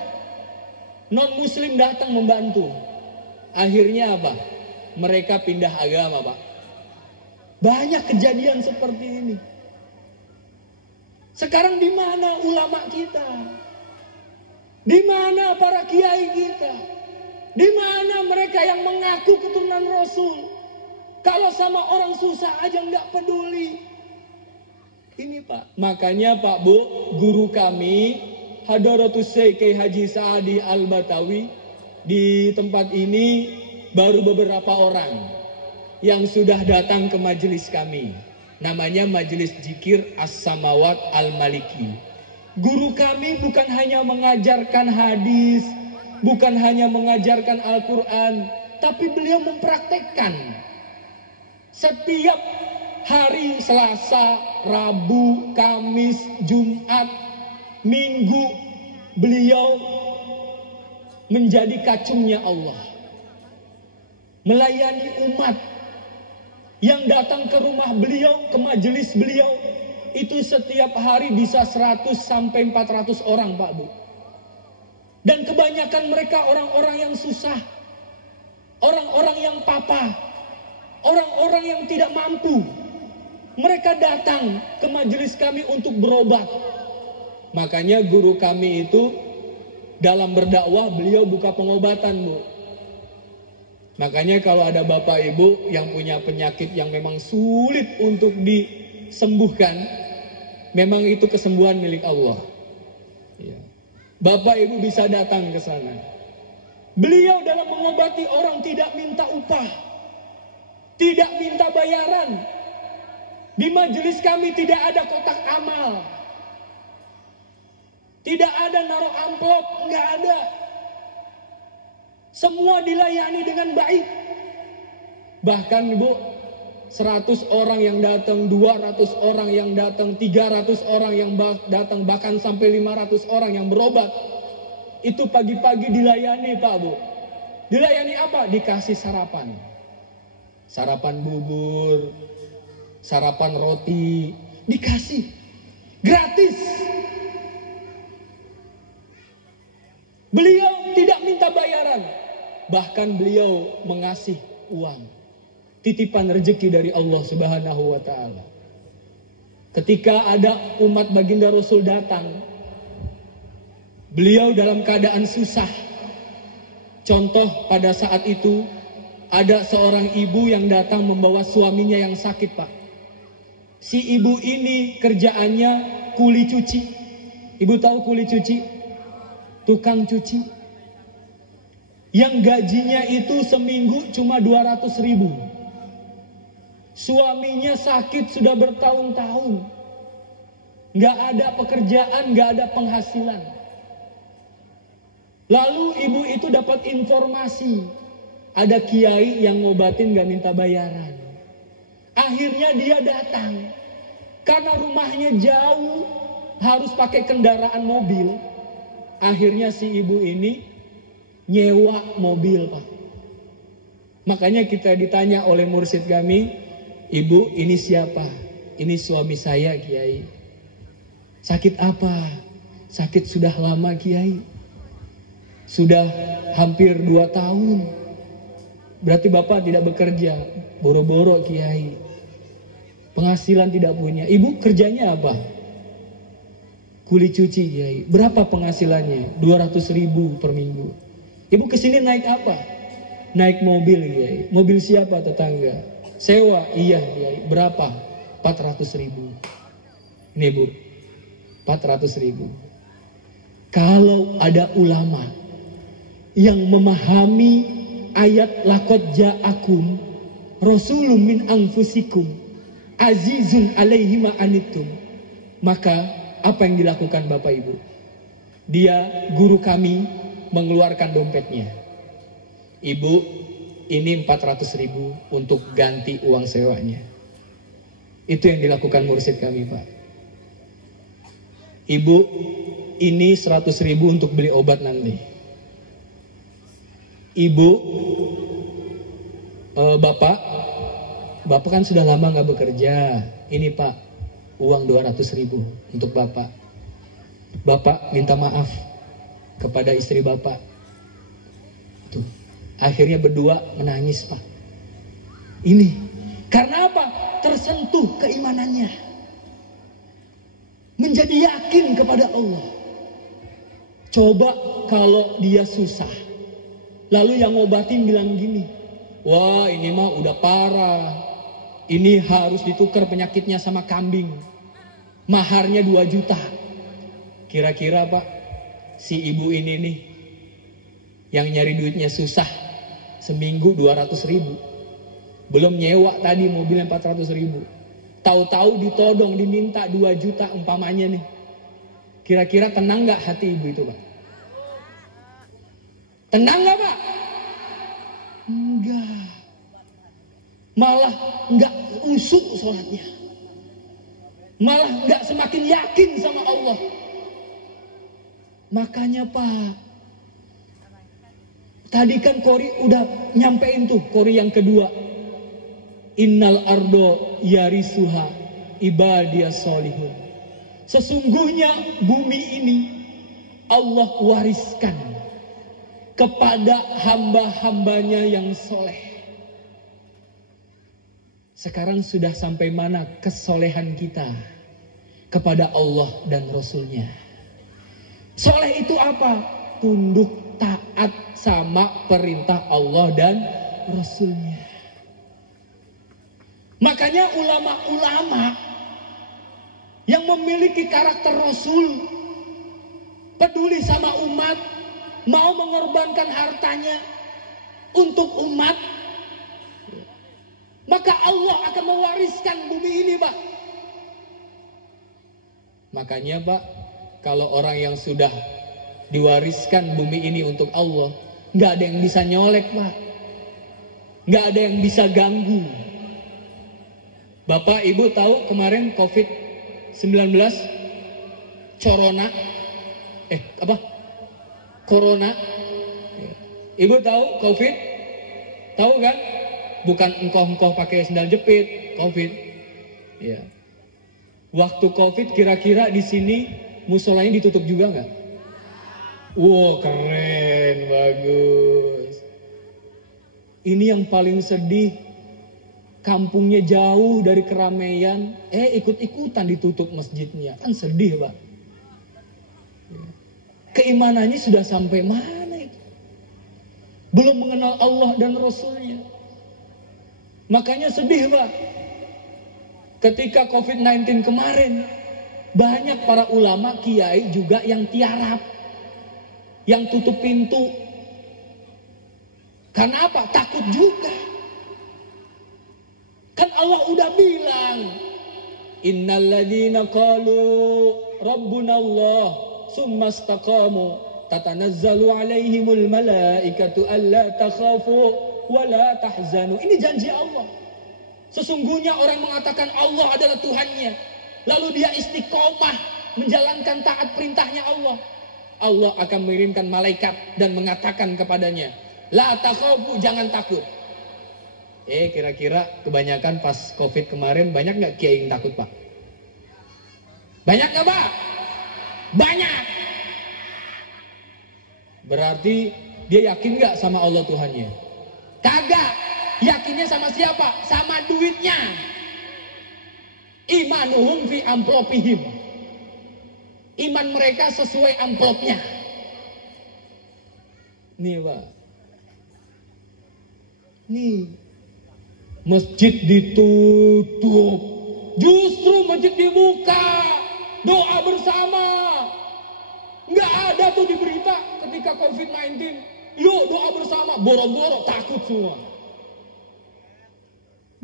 non muslim datang membantu. Akhirnya apa? Mereka pindah agama Pak. Banyak kejadian seperti ini. Sekarang di mana ulama kita? Di mana para kiai kita? Di mana mereka yang mengaku keturunan Rasul? Kalau sama orang susah aja nggak peduli. Ini Pak. Makanya Pak Bu, guru kami Hadratus Syekh Haji Saadi Al-Batawi di tempat ini baru beberapa orang yang sudah datang ke majelis kami. Namanya Majelis Zikir As-Samawat Al-Maliki. Guru kami bukan hanya mengajarkan hadis, bukan hanya mengajarkan Al-Quran, tapi beliau mempraktekkan. Setiap hari Selasa, Rabu, Kamis, Jumat, Minggu, beliau menjadi kacungnya Allah, melayani umat. Yang datang ke rumah beliau, ke majelis beliau, itu setiap hari bisa 100 sampai 400 orang Pak Bu. Dan kebanyakan mereka orang-orang yang susah, orang-orang yang papa, orang-orang yang tidak mampu. Mereka datang ke majelis kami untuk berobat. Makanya guru kami itu dalam berdakwah beliau buka pengobatan Bu. Makanya kalau ada Bapak Ibu yang punya penyakit yang memang sulit untuk disembuhkan, memang itu kesembuhan milik Allah. Ya. Bapak Ibu bisa datang ke sana. Beliau dalam mengobati orang tidak minta upah, tidak minta bayaran. Di majelis kami tidak ada kotak amal, tidak ada naruh amplop, nggak ada. Semua dilayani dengan baik. Bahkan Bu, 100 orang yang datang, 200 orang yang datang, 300 orang yang datang, bahkan sampai 500 orang yang berobat. Itu pagi-pagi dilayani Pak Bu. Dilayani apa? Dikasih sarapan. Sarapan bubur, sarapan roti, dikasih gratis. Beliau tidak minta bayaran, bahkan beliau mengasih uang, titipan rezeki dari Allah Subhanahu wa Ta'ala. Ketika ada umat baginda Rasul datang, beliau dalam keadaan susah. Contoh pada saat itu ada seorang ibu yang datang membawa suaminya yang sakit Pak. Si ibu ini kerjaannya kuli cuci. Ibu tahu kuli cuci? Tukang cuci. Yang gajinya itu seminggu cuma 200.000. Suaminya sakit sudah bertahun-tahun. Gak ada pekerjaan, gak ada penghasilan. Lalu ibu itu dapat informasi. Ada kiai yang ngobatin gak minta bayaran. Akhirnya dia datang. Karena rumahnya jauh, harus pakai kendaraan mobil. Akhirnya si ibu ini nyewa mobil Pak. Makanya kita ditanya oleh mursyid kami, Ibu ini siapa? Ini suami saya Kiai. Sakit apa? Sakit sudah lama Kiai. Sudah hampir 2 tahun. Berarti Bapak tidak bekerja. Boro-boro Kiai. Penghasilan tidak punya. Ibu kerjanya apa? Kuli cuci Kiai. Berapa penghasilannya? 200.000 per minggu. Ibu kesini naik apa? Naik mobil Kiai. Mobil siapa tetangga? Sewa? Iya Kiai. Berapa? 400.000. Ini Bu, 400.000. Kalau ada ulama yang memahami ayat laqad ja'akum rasulun min anfusikum azizun alaihi ma anittum, maka apa yang dilakukan Bapak Ibu? Dia guru kami mengeluarkan dompetnya. Ibu, ini 400.000 untuk ganti uang sewanya. Itu yang dilakukan mursyid kami Pak. Ibu, ini 100.000 untuk beli obat nanti. Ibu, Bapak kan sudah lama gak bekerja. Ini Pak, uang 200.000 untuk Bapak. Bapak minta maaf kepada istri Bapak. Tuh, akhirnya berdua menangis Pak. Ini karena apa? Tersentuh keimanannya, menjadi yakin kepada Allah. Coba kalau dia susah, lalu yang ngobatin bilang gini, wah ini mah udah parah, ini harus ditukar penyakitnya sama kambing, maharnya 2 juta. Kira-kira Pak, si ibu ini nih yang nyari duitnya susah, seminggu 200.000, belum nyewa tadi mobilnya 400.000, tahu-tahu ditodong diminta 2 juta umpamanya nih. Kira-kira tenang gak hati ibu itu Pak? Tenang gak Pak? Enggak. Malah enggak usuk sholatnya, malah enggak semakin yakin sama Allah. Makanya Pak, tadi kan Kori udah nyampein tuh, Kori yang kedua, innal ardo yarisuha ibadiyas solihun. Sesungguhnya bumi ini Allah wariskan kepada hamba-hambanya yang soleh. Sekarang sudah sampai mana kesolehan kita kepada Allah dan Rasulnya? Soleh itu apa? Tunduk taat sama perintah Allah dan Rasulnya. Makanya ulama-ulama yang memiliki karakter Rasul, peduli sama umat, mau mengorbankan hartanya untuk umat, maka Allah akan mewariskan bumi ini Pak. Makanya Pak, kalau orang yang sudah diwariskan bumi ini untuk Allah, gak ada yang bisa nyolek Pak, gak ada yang bisa ganggu. Bapak Ibu tahu kemarin COVID-19 Corona. Ibu tahu COVID? Tahu kan? Bukan engkoh-engkoh pakai sendal jepit, COVID. Ya. Waktu COVID kira-kira di sini musolanya ditutup juga nggak? Wow, keren, bagus. Ini yang paling sedih. Kampungnya jauh dari keramaian, ikut-ikutan ditutup masjidnya. Kan sedih, Pak. Keimanannya sudah sampai mana itu? Belum mengenal Allah dan Rasulnya. Makanya sedih, Pak. Ketika COVID-19 kemarin, banyak para ulama, kiai juga yang tiarap, yang tutup pintu. Karena apa? Takut juga. Kan Allah udah bilang, innalladzina qalu rabbuna Allah summa istaqamu tatanazzalu alaihimul malaikatu alla takhafu wa la tahzanu. Ini janji Allah. Sesungguhnya orang mengatakan Allah adalah Tuhannya, lalu dia istiqomah menjalankan taat perintahnya Allah, Allah akan mengirimkan malaikat dan mengatakan kepadanya, la takhafu, jangan takut. Kira-kira kebanyakan pas COVID kemarin banyak nggak kiai yang takut, Pak? Banyak nggak, Pak? Banyak. Berarti dia yakin nggak sama Allah Tuhannya? Kagak. Yakinnya sama siapa? Sama duitnya. Imanuhum fi amplopihim. Iman mereka sesuai amplopnya. Nih, Pak. Nih. Masjid ditutup. Justru masjid dibuka. Doa bersama. Nggak ada tuh di berita ketika COVID-19. Yuk doa bersama. Boro-boro takut semua.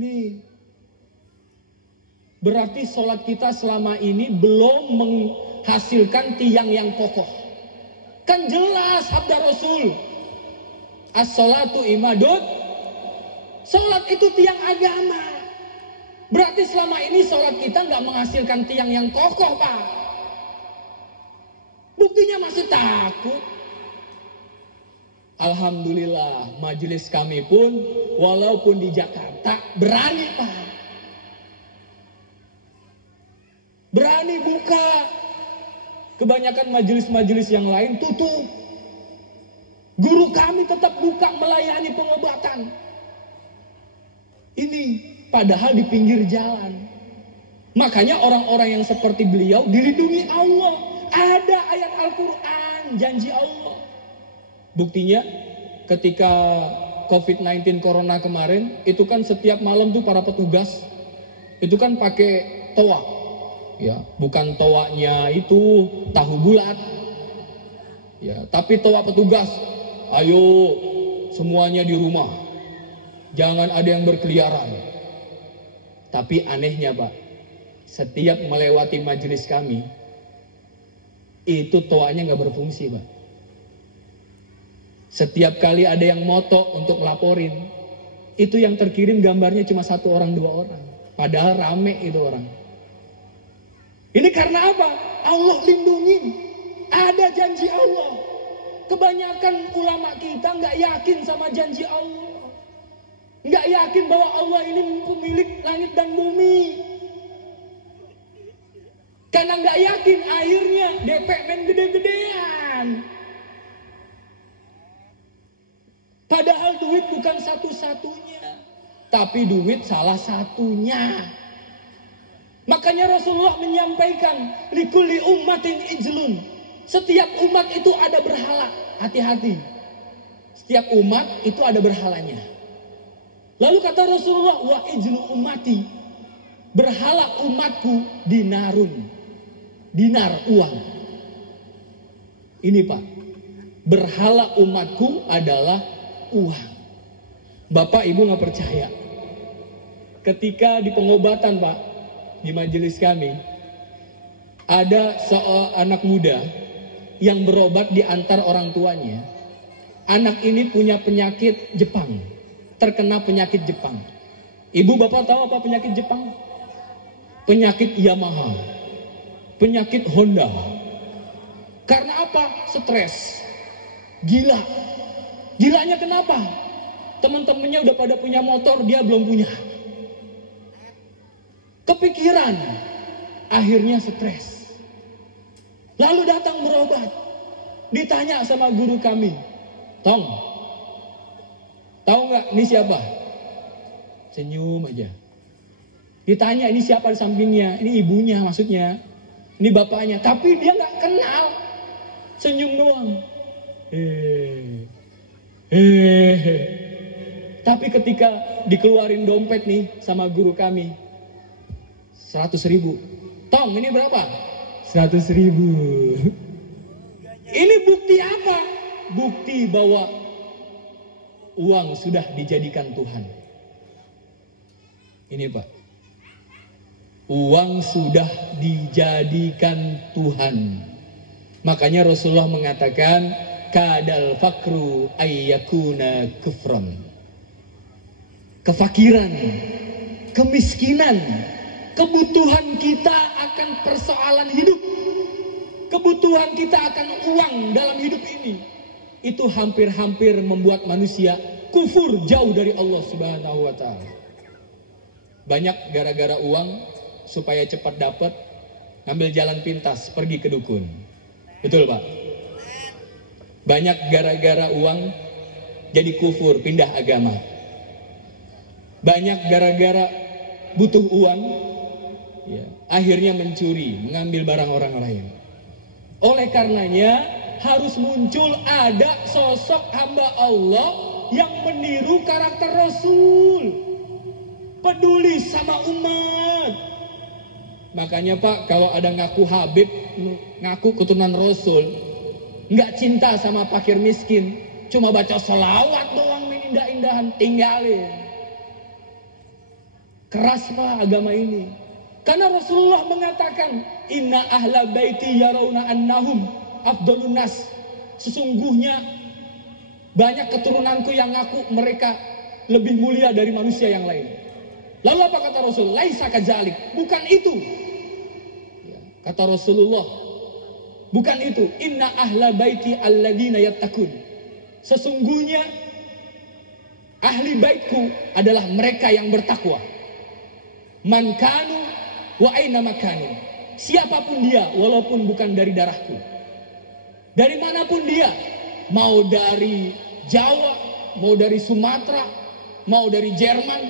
Nih, berarti sholat kita selama ini belum menghasilkan tiang yang kokoh. Kan jelas sabda Rasul, as-sholatu imadun. Sholat itu tiang agama. Berarti selama ini sholat kita nggak menghasilkan tiang yang kokoh, Pak. Buktinya masih takut. Alhamdulillah, majelis kami pun walaupun di Jakarta berani, Pak. Berani buka. Kebanyakan majelis-majelis yang lain tutup. Guru kami tetap buka melayani pengobatan. Ini padahal di pinggir jalan. Makanya orang-orang yang seperti beliau dilindungi Allah. Ada ayat Al-Quran, janji Allah. Buktinya ketika COVID-19 Corona kemarin, itu kan setiap malam tuh para petugas itu kan pakai toa, ya, bukan toanya itu tahu bulat, ya, tapi toa petugas. Ayo semuanya di rumah, jangan ada yang berkeliaran. Tapi anehnya, Pak, setiap melewati majelis kami, itu toanya nggak berfungsi, Pak. Setiap kali ada yang moto untuk laporin, itu yang terkirim gambarnya cuma 1 orang 2 orang. Padahal rame itu orang. Ini karena apa? Allah lindungi. Ada janji Allah. Kebanyakan ulama kita nggak yakin sama janji Allah. Nggak yakin bahwa Allah ini pemilik langit dan bumi. Karena nggak yakin, akhirnya DP main gede-gedean. Padahal duit bukan satu-satunya, tapi duit salah satunya. Makanya Rasulullah menyampaikan, likulli ummatin ijlun. Setiap umat itu ada berhala. Hati-hati. Setiap umat itu ada berhalanya. Lalu kata Rasulullah, wa ijlu ummati. Berhala umatku dinarun. Dinar, uang. Ini, Pak. Berhala umatku adalah uang. Bapak Ibu nggak percaya, ketika di pengobatan, Pak, di majelis kami ada seorang anak muda yang berobat di antar orang tuanya. Anak ini punya penyakit Jepang, terkena penyakit Jepang. Ibu bapak tahu apa penyakit Jepang? penyakit Yamaha, penyakit Honda. Karena apa? Stres, gila. Gilanya kenapa? Teman-temannya udah pada punya motor, dia belum punya. Kepikiran, akhirnya stres. Lalu datang berobat. Ditanya sama guru kami, Tong, tahu nggak ini siapa? Senyum aja. Ditanya ini siapa di sampingnya? Ini ibunya maksudnya. Ini bapaknya. Tapi dia nggak kenal. Senyum doang. Tapi ketika dikeluarin dompet nih sama guru kami, 100.000. Tong, ini berapa? 100.000. Ini bukti apa? Bukti bahwa uang sudah dijadikan Tuhan. Ini Pak, uang sudah dijadikan Tuhan. Makanya Rasulullah mengatakan, kadal fakru ayyakuna kufran. Kefakiran, kemiskinan, kebutuhan kita akan persoalan hidup, kebutuhan kita akan uang dalam hidup ini, itu hampir-hampir membuat manusia kufur jauh dari Allah Subhanahu wa ta'ala. Banyak gara-gara uang, supaya cepat dapat, ngambil jalan pintas, pergi ke dukun. Betul Pak? Banyak gara-gara uang, jadi kufur, pindah agama. Banyak gara-gara butuh uang, ya, akhirnya mencuri, mengambil barang orang lain. Oleh karenanya, harus muncul ada sosok hamba Allah yang meniru karakter Rasul. Peduli sama umat. Makanya Pak, kalau ada ngaku Habib, ngaku keturunan Rasul, nggak cinta sama fakir miskin, cuma baca sholawat doang, indah-indahan, tinggalin. Keras Pak agama ini. Karena Rasulullah mengatakan, inna ahla baiti yarawna annahum afdalun nas. Sesungguhnya banyak keturunanku yang ngaku mereka lebih mulia dari manusia yang lain. Lalu apa kata Rasul? Laisa kadzalik. Bukan itu. Kata Rasulullah, bukan itu. Inna ahla baiti alladzina yattaqun. Sesungguhnya ahli baitku adalah mereka yang bertakwa. Man kanu wa aina makanu. Siapapun dia, walaupun bukan dari darahku, dari manapun dia, mau dari Jawa, mau dari Sumatera, mau dari Jerman,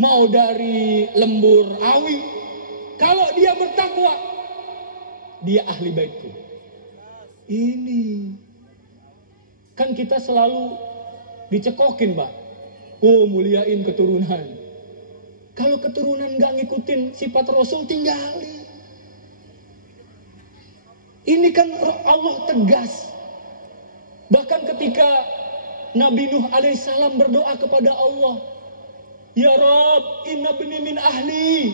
mau dari lembur Awi, kalau dia bertakwa, dia ahli baitku. Ini kan kita selalu dicekokin Pak, oh muliain keturunan. Kalau keturunan gak ngikutin sifat Rasul, tinggalin. Ini kan Allah tegas. Bahkan ketika Nabi Nuh alaihissalam berdoa kepada Allah, ya Rabb, inna bni min ahli.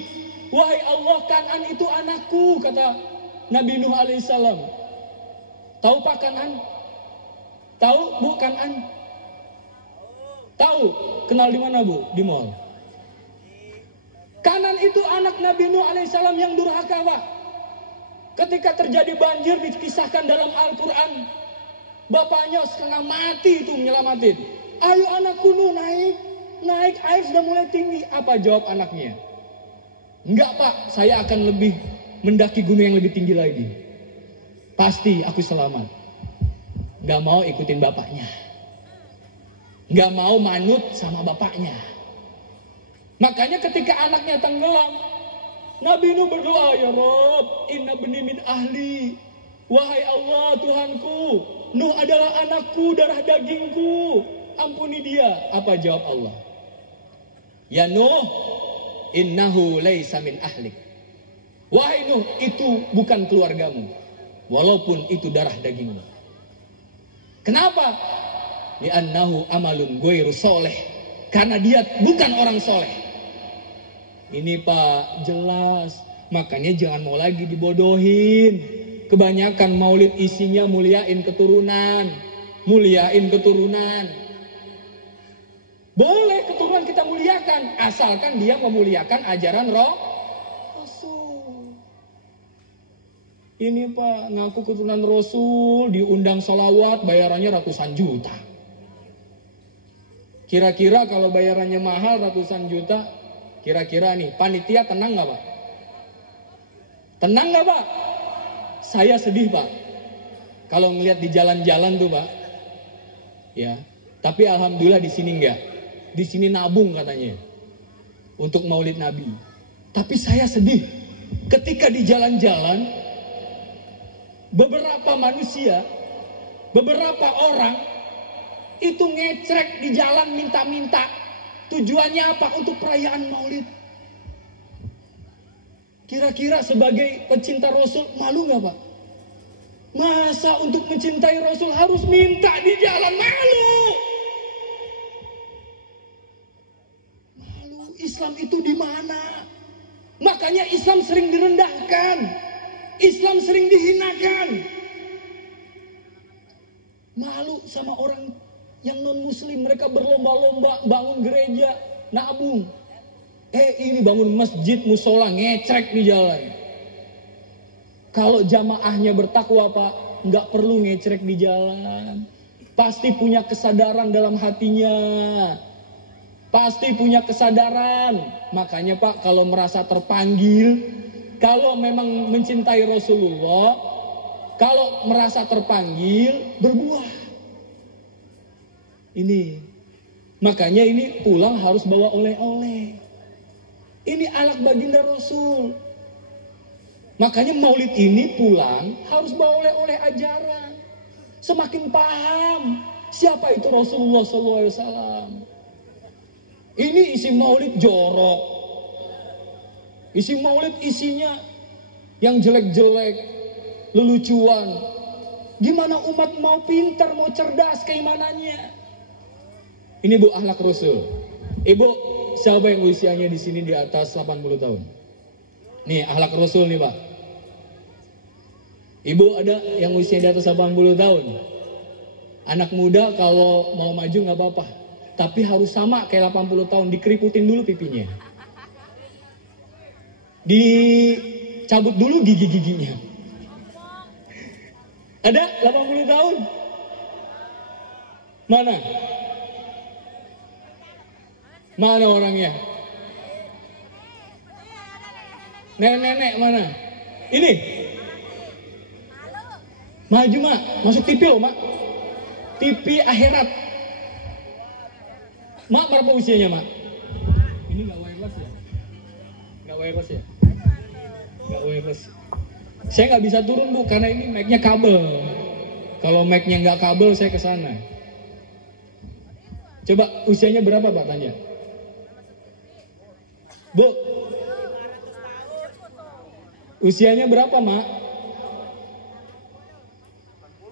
Wahai Allah, Kan'an itu anakku, kata Nabi Nuh alaihissalam. Tahu Pak Kan'an? Tahu Bu Kan'an? Tahu? Kenal di mana Bu? Di mall. Kan'an itu anak Nabi Nuh alaihissalam yang durhaka Pak. Ketika terjadi banjir dikisahkan dalam Al-Quran, bapaknya setengah mati itu menyelamatin. Ayo anakku Nuh naik, air sudah mulai tinggi. Apa jawab anaknya? Enggak Pak, saya akan lebih mendaki gunung yang lebih tinggi lagi. Pasti aku selamat. Gak mau ikutin bapaknya, gak mau manut sama bapaknya. Makanya ketika anaknya tenggelam, Nabi Nuh berdoa, ya Rabb, inna bni min ahli. Wahai Allah Tuhanku, Nuh adalah anakku, darah dagingku, ampuni dia. Apa jawab Allah? Ya Nuh, innahu laisa min ahlik. Wahai Nuh, itu bukan keluargamu, walaupun itu darah dagingmu. Kenapa? Li'annahu amalun ghairu sholeh. Karena dia bukan orang soleh. Ini Pak, jelas. Makanya jangan mau lagi dibodohin. Kebanyakan maulid isinya muliain keturunan. Muliain keturunan. Boleh keturunan kita muliakan, asalkan dia memuliakan ajaran Ini Pak, ngaku keturunan Rasul, diundang sholawat, bayarannya ratusan juta. Kira-kira kalau bayarannya mahal ratusan juta, kira-kira nih, panitia tenang nggak Pak? Tenang nggak Pak? Saya sedih Pak. Kalau ngelihat di jalan-jalan tuh Pak. Ya, tapi alhamdulillah di sini enggak. Di sini nabung katanya. Untuk Maulid Nabi. Tapi saya sedih. Ketika di jalan-jalan, beberapa manusia, beberapa orang itu ngecrek di jalan minta-minta. Tujuannya apa? Untuk perayaan Maulid. Kira-kira sebagai pecinta Rasul malu nggak Pak? Masa untuk mencintai Rasul harus minta di jalan? Malu. Malu. Islam itu di mana? Makanya Islam sering direndahkan. Islam sering dihinakan. Malu sama orang yang non-muslim. Mereka berlomba-lomba bangun gereja, nabung. Ini bangun masjid, musola, ngecrek di jalan. Kalau jamaahnya bertakwa Pak, nggak perlu ngecrek di jalan. Pasti punya kesadaran dalam hatinya. Pasti punya kesadaran. Makanya Pak, kalau merasa terpanggil, kalau memang mencintai Rasulullah, kalau merasa terpanggil, berbuah. Ini. Makanya ini pulang harus bawa oleh-oleh. Ini alak baginda Rasul. Makanya Maulid ini pulang harus bawa oleh-oleh ajaran. Semakin paham siapa itu Rasulullah SAW. Ini isi Maulid jorok. Isi Maulid isinya yang jelek-jelek, lelucuan. Gimana umat mau pintar, mau cerdas keimanannya? Ini Bu akhlak Rasul. Ibu, siapa yang usianya di sini di atas 80 tahun? Nih akhlak Rasul nih Pak. Ibu ada yang usia di atas 80 tahun? Anak muda kalau mau maju nggak apa-apa. Tapi harus sama kayak 80 tahun, dikeriputin dulu pipinya. Dicabut dulu gigi-giginya. Ada 80 tahun? Mana? Mana orangnya? Nenek-nenek mana? Ini? Maju Mak, masuk TV loh Mak. TV akhirat. Mak berapa usianya Mak? Ini gak wireless ya? Gak wireless ya? Gak wireless. Saya nggak bisa turun Bu, karena ini mic-nya kabel. Kalau mic-nya nggak kabel, saya ke sana. Coba usianya berapa Pak tanya? Bu, usianya berapa Mak?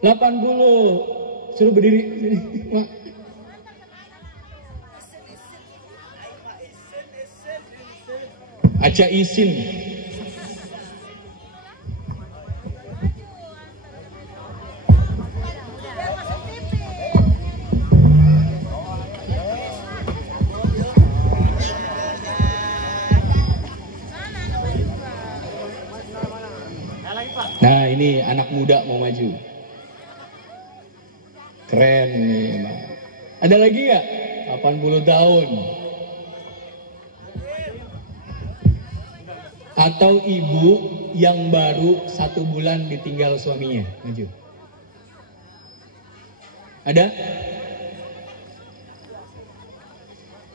80. Suruh berdiri Mak. Aca izin. Nah ini anak muda mau maju. Keren nih Mak. Ada lagi nggak? 80 tahun. Atau ibu yang baru 1 bulan ditinggal suaminya, maju. Ada?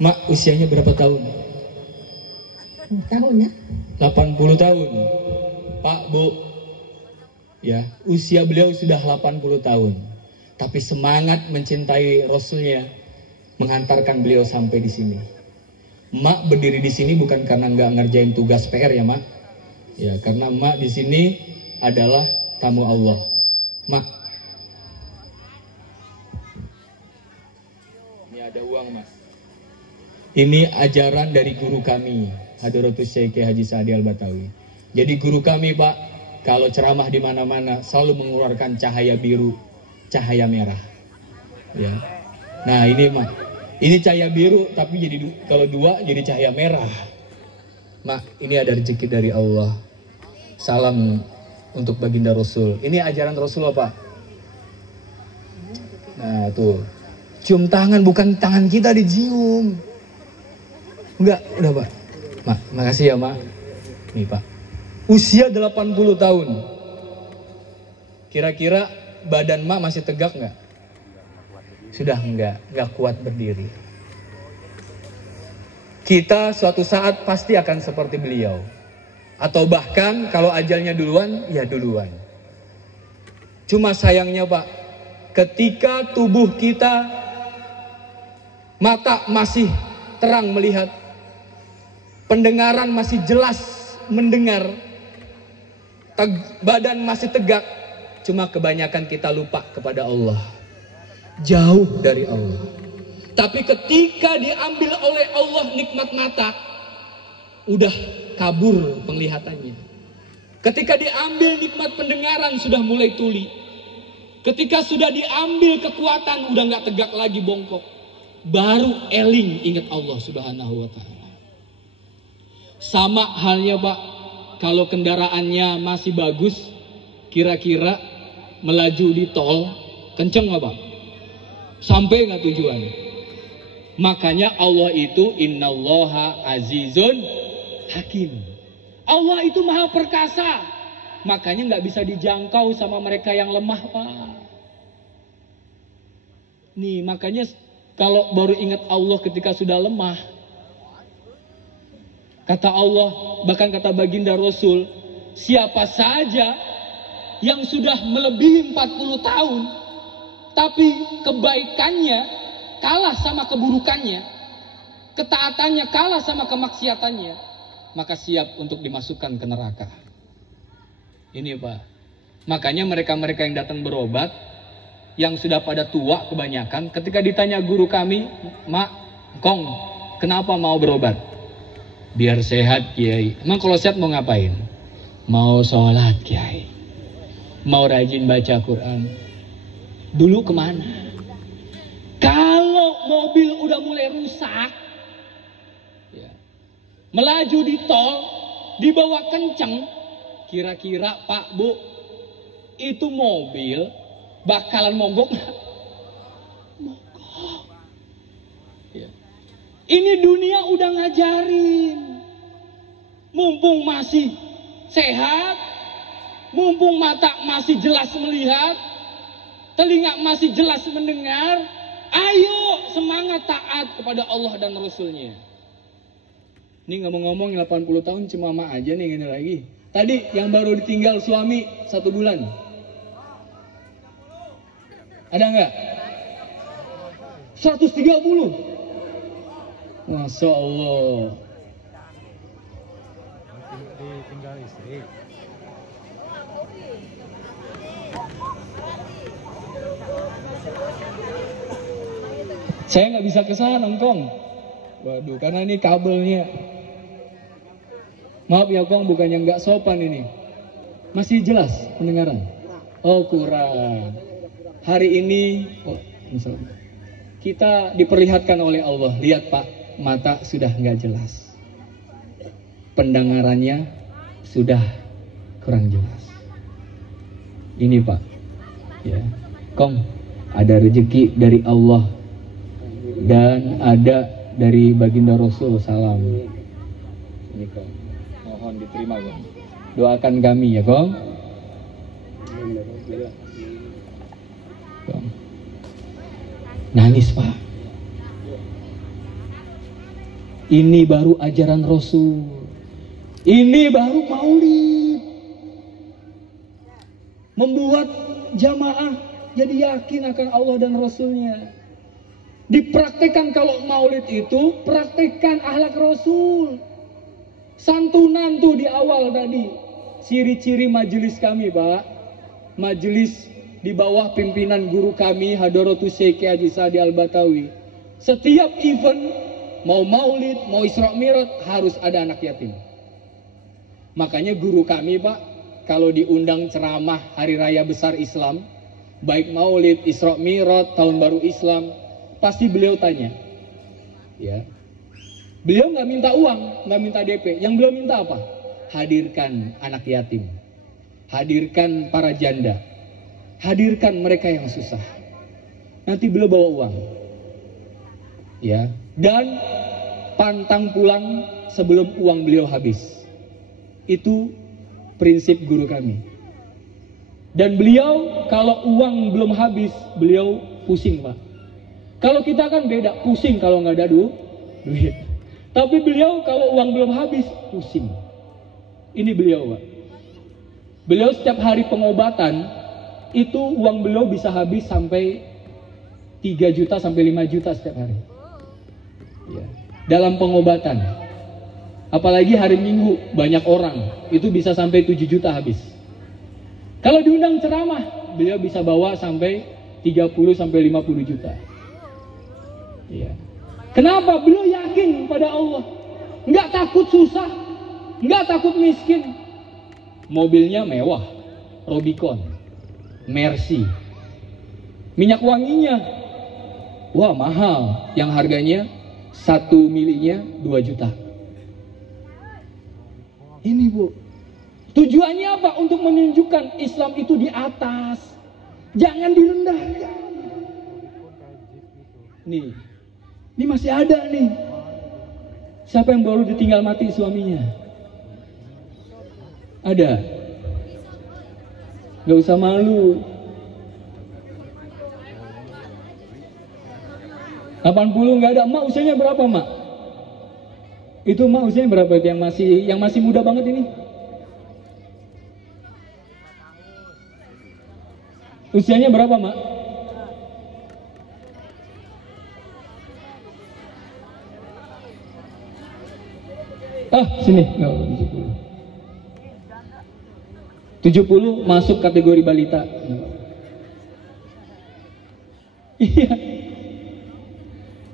Mak usianya berapa tahun? Tahun ya? 80 tahun. Pak, Bu, ya usia beliau sudah 80 tahun. Tapi semangat mencintai Rasulnya menghantarkan beliau sampai di sini. Mak berdiri di sini bukan karena nggak ngerjain tugas PR ya Mak. Ya karena Mak di sini adalah tamu Allah. Mak, ini ada uang Mas. Ini ajaran dari guru kami, Hadratus Syekh Haji Sa'di Al-Batawi. Jadi guru kami Pak, kalau ceramah di mana-mana selalu mengeluarkan cahaya biru, cahaya merah. Ya. Nah ini Mak. Ini cahaya biru, tapi jadi kalau 2 jadi cahaya merah. Mak, ini ada rezeki dari Allah. Salam untuk baginda Rasul. Ini ajaran Rasul Pak. Nah tuh, cium tangan, bukan tangan kita dicium. Enggak, udah Pak. Mak, makasih ya Mak. Nih Pak, usia 80 tahun. Kira-kira badan Mak masih tegak nggak? Sudah nggak kuat berdiri. Kita suatu saat pasti akan seperti beliau. Atau bahkan kalau ajalnya duluan, ya duluan. Cuma sayangnya Pak, ketika tubuh kita, mata masih terang melihat, pendengaran masih jelas mendengar, badan masih tegak, cuma kebanyakan kita lupa kepada Allah. Jauh dari Allah. Tapi ketika diambil oleh Allah nikmat mata, udah kabur penglihatannya. Ketika diambil nikmat pendengaran, sudah mulai tuli. Ketika sudah diambil kekuatan, udah gak tegak lagi, bongkok. Baru eling ingat Allah Subhanahu wa ta'ala. Sama halnya Pak, kalau kendaraannya masih bagus, kira-kira melaju di tol, kenceng gak Pak? Sampai gak tujuan? Makanya Allah itu innallaha azizun hakim. Allah itu maha perkasa. Makanya nggak bisa dijangkau sama mereka yang lemah Pak. Nih makanya kalau baru ingat Allah ketika sudah lemah. Kata Allah, bahkan kata baginda Rasul, siapa saja yang sudah melebihi 40 tahun, tapi kebaikannya kalah sama keburukannya, ketaatannya kalah sama kemaksiatannya, maka siap untuk dimasukkan ke neraka. Ini Pak. Makanya mereka-mereka yang datang berobat, yang sudah pada tua kebanyakan, ketika ditanya guru kami, Mak, Kong, kenapa mau berobat? Biar sehat Kiai. Emang kalau sehat mau ngapain? Mau sholat Kiai. Mau rajin baca Quran. Dulu kemana? Kalau mobil udah mulai rusak, ya, melaju di tol, dibawa kenceng, kira-kira Pak Bu, itu mobil bakalan mogok nggak? Mogok. Ya. Ini dunia udah ngajarin, mumpung masih sehat, mumpung mata masih jelas melihat, telinga masih jelas mendengar, ayo semangat taat kepada Allah dan Rasulnya. Ini ngomong-ngomong 80 tahun cuma Mak aja nih ini lagi. Tadi yang baru ditinggal suami 1 bulan. Ada nggak? 130. Masya Allah. Ditinggal istri. Saya nggak bisa ke sana Kong. Waduh, karena ini kabelnya. Maaf ya Kong, bukannya nggak sopan ini. Masih jelas pendengaran? Oh kurang. Hari ini, kita diperlihatkan oleh Allah. Lihat Pak, mata sudah nggak jelas. Pendengarannya sudah kurang jelas. Ini Pak, ya, Kong, ada rezeki dari Allah dan ada dari baginda Rasul salam. Ini Kong, mohon diterima Kong. Doakan kami ya Kong. Kong. Nangis Pak. Ini baru ajaran Rasul. Ini baru maulid. Membuat jamaah jadi yakin akan Allah dan Rasulnya. Dipraktekkan kalau maulid itu, praktekkan akhlak Rasul. Santunan tuh di awal tadi. Ciri-ciri majelis kami Pak. Majelis di bawah pimpinan guru kami Hadratus Syekh Haji Sa'di Al-Batawi. Setiap event, mau maulid, mau Isra Mi'raj, harus ada anak yatim. Makanya guru kami Pak, kalau diundang ceramah hari raya besar Islam, baik maulid, Isra Mi'raj, tahun baru Islam, pasti beliau tanya, ya, beliau nggak minta uang, nggak minta DP, yang beliau minta apa? Hadirkan anak yatim. hadirkan para janda, hadirkan mereka yang susah. Nanti beliau bawa uang, ya, dan pantang pulang sebelum uang beliau habis. Itu prinsip guru kami. Dan beliau kalau uang belum habis, beliau pusing, Pak. Kalau kita kan beda, pusing kalau nggak ada duit. Tapi beliau kalau uang belum habis, pusing. Ini beliau, Pak. Beliau setiap hari pengobatan, itu uang beliau bisa habis sampai 3 juta sampai 5 juta setiap hari. Ya. Dalam pengobatan. Apalagi hari Minggu, banyak orang. Itu bisa sampai 7 juta habis. Kalau diundang ceramah, beliau bisa bawa sampai 30 sampai 50 juta. Ya. Kenapa? Beliau yakin pada Allah. Nggak takut susah. Nggak takut miskin. Mobilnya mewah. Rubicon. Mercy. Minyak wanginya, wah mahal, yang harganya 1 milinya 2 juta. Ini Bu, tujuannya apa? Untuk menunjukkan Islam itu di atas, jangan direndahkan. Nih, ini masih ada nih. Siapa yang baru ditinggal mati suaminya? Ada? Gak usah malu. 80 nggak ada. Mak usianya berapa, Mak? Itu Mak usianya berapa itu yang masih muda banget ini? Usianya berapa, Mak? Sini. 70 masuk kategori balita. Iya.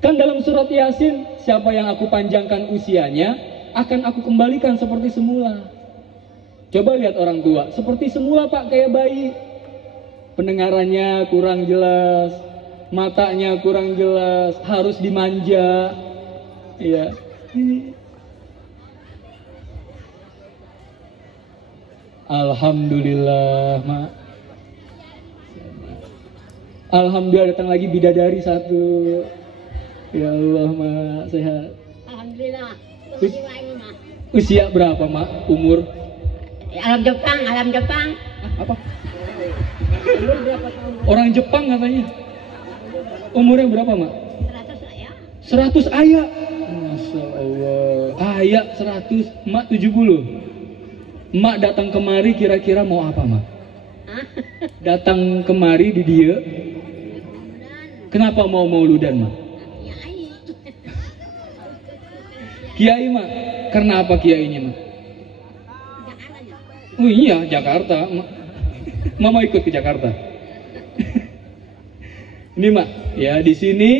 Kan dalam surat Yasin, siapa yang aku panjangkan usianya, akan aku kembalikan seperti semula. Coba lihat orang tua, seperti semula Pak, kayak bayi. Pendengarannya kurang jelas, matanya kurang jelas, harus dimanja. Iya. Alhamdulillah, Mak. Alhamdulillah datang lagi bidadari satu. Ya Allah, Mak, sehat. Alhamdulillah. Usia berapa, Mak? Umur? Alam Jepang. Apa? Orang Jepang katanya. Umurnya berapa, Mak? 100 ayah. 100 ayah. Masya Allah. Ayah 100, Mak 70. Mak datang kemari kira-kira mau apa, Mak? Datang kemari di dia. Kenapa mau mauludan, Mak? Kiai, Mak. Karena apa kiainya, Mak? Oh iya, Jakarta. Mama ikut ke Jakarta. Ini, Mak, ya di sini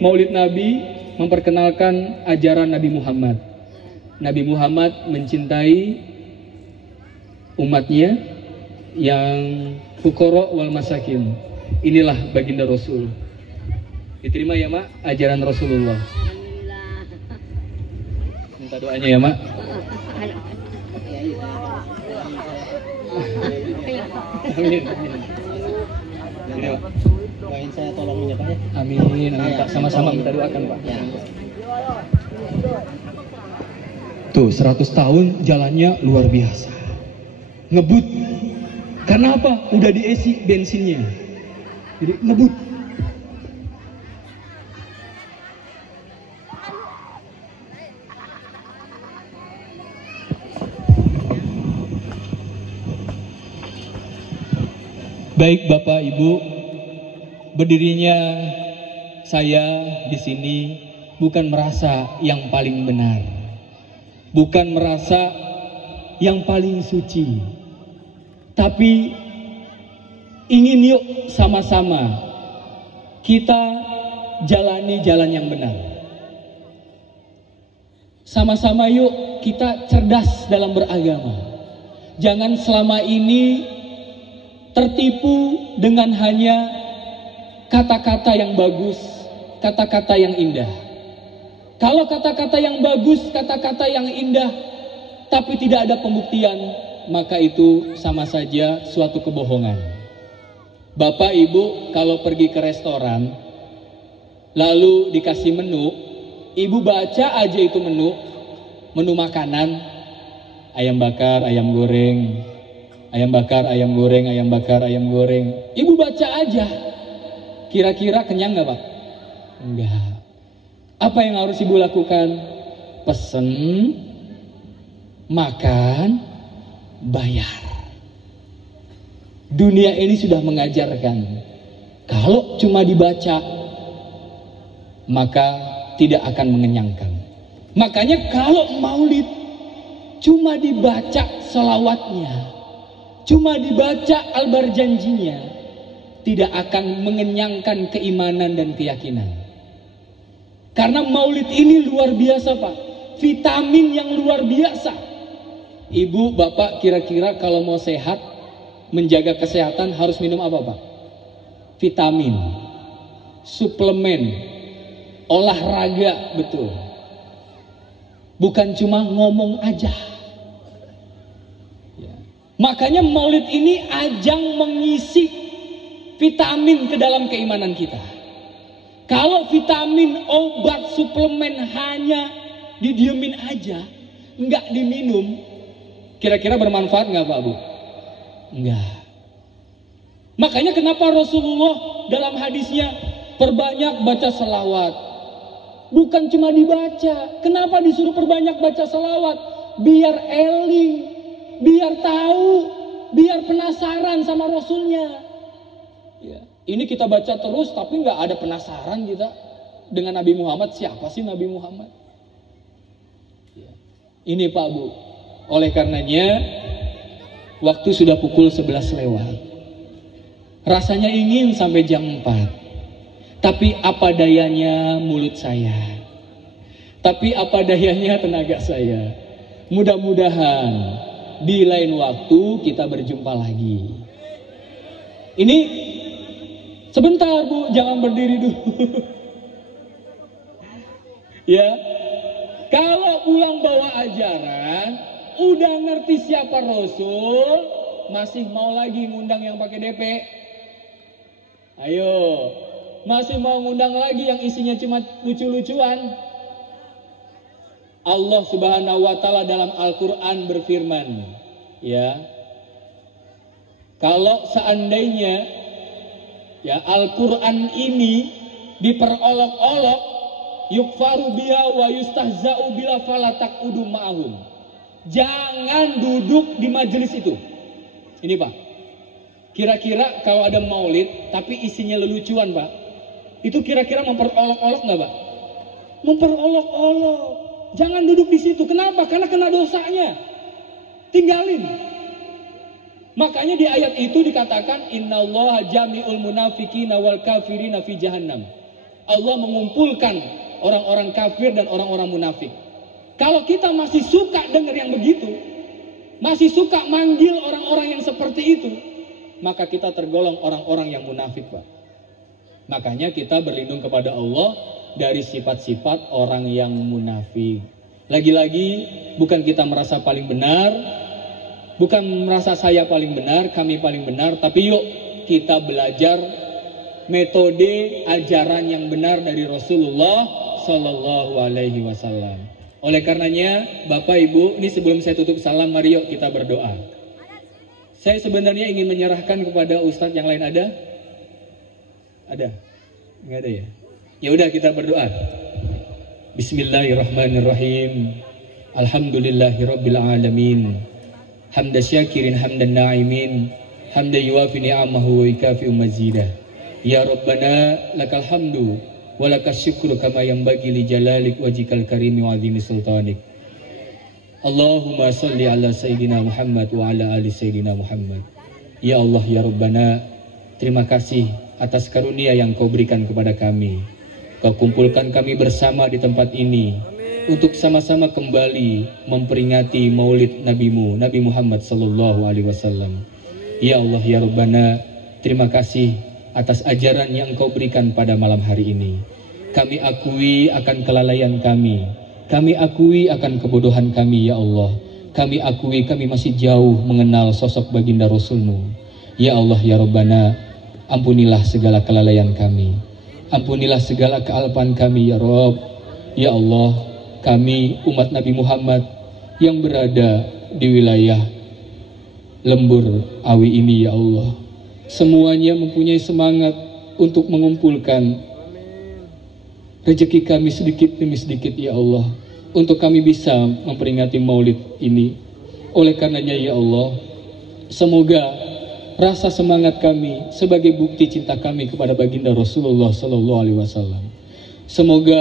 Maulid Nabi memperkenalkan ajaran Nabi Muhammad. Nabi Muhammad mencintai umatnya yang fuqara wal masakin. Inilah baginda Rasul. Diterima ya, Mak, ajaran Rasulullah. Minta doanya ya, Mak. Amin. Ini, Pak. Doain saya tolongin ya, Pak ya. Amin, amin, Pak. Sama-sama minta doakan, Pak. Ya. Tuh, 100 tahun jalannya luar biasa. Ngebut. Karena apa? Udah diisi bensinnya. Jadi ngebut. Baik Bapak Ibu, berdirinya saya di sini bukan merasa yang paling benar, bukan merasa yang paling suci, tapi ingin yuk sama-sama kita jalani jalan yang benar. Sama-sama yuk kita cerdas dalam beragama. Jangan selama ini tertipu dengan hanya kata-kata yang bagus, kata-kata yang indah. Kalau kata-kata yang bagus, kata-kata yang indah, tapi tidak ada pembuktian, maka itu sama saja suatu kebohongan. Bapak Ibu kalau pergi ke restoran, lalu dikasih menu, Ibu baca aja itu menu makanan, ayam bakar, ayam goreng, ayam bakar, ayam goreng, ayam bakar, ayam goreng. Ibu baca aja, kira-kira kenyang nggak Pak? Enggak. Apa yang harus Ibu lakukan? Pesen, makan, bayar. Dunia ini sudah mengajarkan, kalau cuma dibaca, maka tidak akan mengenyangkan. Makanya kalau maulid, cuma dibaca selawatnya, cuma dibaca albar janjinya, tidak akan mengenyangkan keimanan dan keyakinan. Karena maulid ini luar biasa Pak, vitamin yang luar biasa. Ibu, Bapak kira-kira kalau mau sehat, menjaga kesehatan harus minum apa Pak? Vitamin, suplemen, olahraga, betul. Bukan cuma ngomong aja. Ya. Makanya maulid ini ajang mengisi vitamin ke dalam keimanan kita. Kalau vitamin, obat, suplemen hanya didiemin aja, nggak diminum, kira-kira bermanfaat nggak Pak Bu? Enggak. Makanya kenapa Rasulullah dalam hadisnya perbanyak baca selawat. Bukan cuma dibaca. Kenapa disuruh perbanyak baca selawat? Biar eling, biar tahu, biar penasaran sama Rasulnya. Ya. Ini kita baca terus tapi nggak ada penasaran kita dengan Nabi Muhammad. Siapa sih Nabi Muhammad? Ya. Ini Pak Bu. Oleh karenanya waktu sudah pukul 11 lewat. Rasanya ingin sampai jam 4. Tapi apa dayanya mulut saya. Tapi apa dayanya tenaga saya. Mudah-mudahan di lain waktu kita berjumpa lagi. Ini sebentar Bu, jangan berdiri dulu. Ya. Kalau pulang bawa ajaran, udah ngerti siapa Rasul, masih mau lagi ngundang yang pakai DP? Ayo, masih mau ngundang lagi yang isinya cuma lucu-lucuan? Allah Subhanahu wa Ta'ala dalam Al-Quran berfirman, ya, kalau seandainya ya Al-Quran ini diperolok-olok, yukfaru biha wa yustahza'u bila falatak udu ma'ahum. Jangan duduk di majelis itu. Ini Pak, kira-kira kalau ada maulid tapi isinya lelucuan Pak, itu kira-kira memperolok-olok nggak Pak? Memperolok-olok. Jangan duduk di situ. Kenapa? Karena kena dosanya. Tinggalin. Makanya di ayat itu dikatakan innallaha jami'ul munafiqina wal kafirina fi jahannam. Allah mengumpulkan orang-orang kafir dan orang-orang munafik. Kalau kita masih suka dengar yang begitu, masih suka manggil orang-orang yang seperti itu, maka kita tergolong orang-orang yang munafik Pak. Makanya kita berlindung kepada Allah dari sifat-sifat orang yang munafik. Lagi-lagi bukan kita merasa paling benar, bukan merasa saya paling benar, kami paling benar, tapi yuk kita belajar metode ajaran yang benar dari Rasulullah Sallallahu Alaihi Wasallam. Oleh karenanya, Bapak Ibu, ini sebelum saya tutup salam, mari yuk kita berdoa. Saya sebenarnya ingin menyerahkan kepada Ustadz yang lain, ada? Ada? Nggak ada ya? Ya udah kita berdoa. Bismillahirrahmanirrahim. Alhamdulillahirabbil alamin. Hamda syakirin hamdan na'imin. Hamda yuwafi ni'amahu wa yukafi'u mazidah. Ya Rabbana lakal hamdu wa lakas syukru kama yanbaghi li jalalik wajhikal karimi wa azimi sultanik. Allahumma salli ala Sayyidina Muhammad wa ala ali Sayyidina Muhammad. Ya Allah ya Rabbana, terima kasih atas karunia yang Kau berikan kepada kami. Kau kumpulkan kami bersama di tempat ini untuk sama-sama kembali memperingati maulid Nabi-Mu, Nabi Muhammad sallallahu alaihi wasallam. Ya Allah ya Rabbana, terima kasih atas ajaran yang Kau berikan pada malam hari ini. Kami akui akan kelalaian kami. Kami akui akan kebodohan kami ya Allah. kami akui kami masih jauh mengenal sosok baginda Rasul-Mu. Ya Allah ya Rabbana, ampunilah segala kelalaian kami, ampunilah segala kealpaan kami ya Rabb. Ya Allah, kami umat Nabi Muhammad yang berada di wilayah lembur Awi ini ya Allah, semuanya mempunyai semangat untuk mengumpulkan rezeki kami sedikit demi sedikit ya Allah, untuk kami bisa memperingati maulid ini. Oleh karenanya ya Allah, semoga rasa semangat kami sebagai bukti cinta kami kepada baginda Rasulullah Sallallahu Alaihi Wasallam, semoga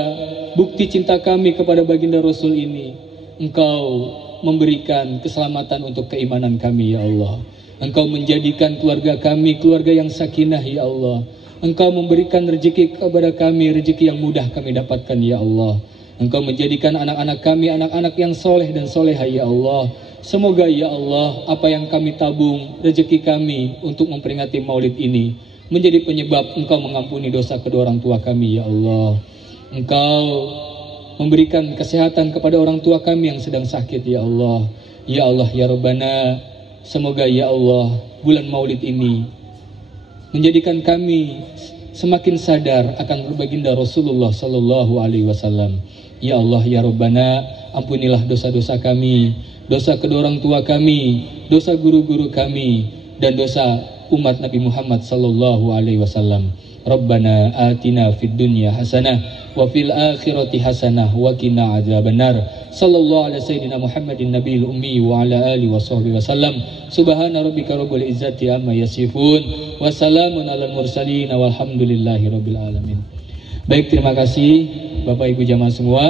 bukti cinta kami kepada baginda Rasul ini Engkau memberikan keselamatan untuk keimanan kami ya Allah. Engkau menjadikan keluarga kami keluarga yang sakinah ya Allah. Engkau memberikan rezeki kepada kami, rezeki yang mudah kami dapatkan ya Allah. Engkau menjadikan anak-anak kami anak-anak yang soleh dan soleha ya Allah. Semoga ya Allah, apa yang kami tabung, rezeki kami untuk memperingati maulid ini menjadi penyebab Engkau mengampuni dosa kedua orang tua kami ya Allah. Engkau memberikan kesehatan kepada orang tua kami yang sedang sakit ya Allah. Ya Allah ya Rabbana, semoga ya Allah bulan maulid ini menjadikan kami semakin sadar akan baginda Rasulullah Sallallahu Alaihi Wasallam. Ya Allah ya Rabbana, ampunilah dosa-dosa kami, dosa kedua orang tua kami, dosa guru-guru kami, dan dosa umat Nabi Muhammad Sallallahu Alaihi Wasallam. Rabbana atina fid dunya hasanah wa fil akhirati hasanah wa qina adzabannar. Sallallahu ala sayyidina Muhammadin nabiyil ummi wa ala alihi wa sahbihi wasallam. Subhana rabbika rabbil izzati amma yasifun wa salamun alal mursalin walhamdulillahi rabbil alamin. Baik, terima kasih Bapak Ibu jamaah semua.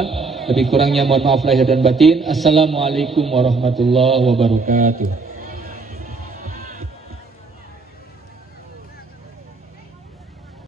Lebih kurangnya mohon maaf lahir dan batin. Assalamualaikum warahmatullahi wabarakatuh.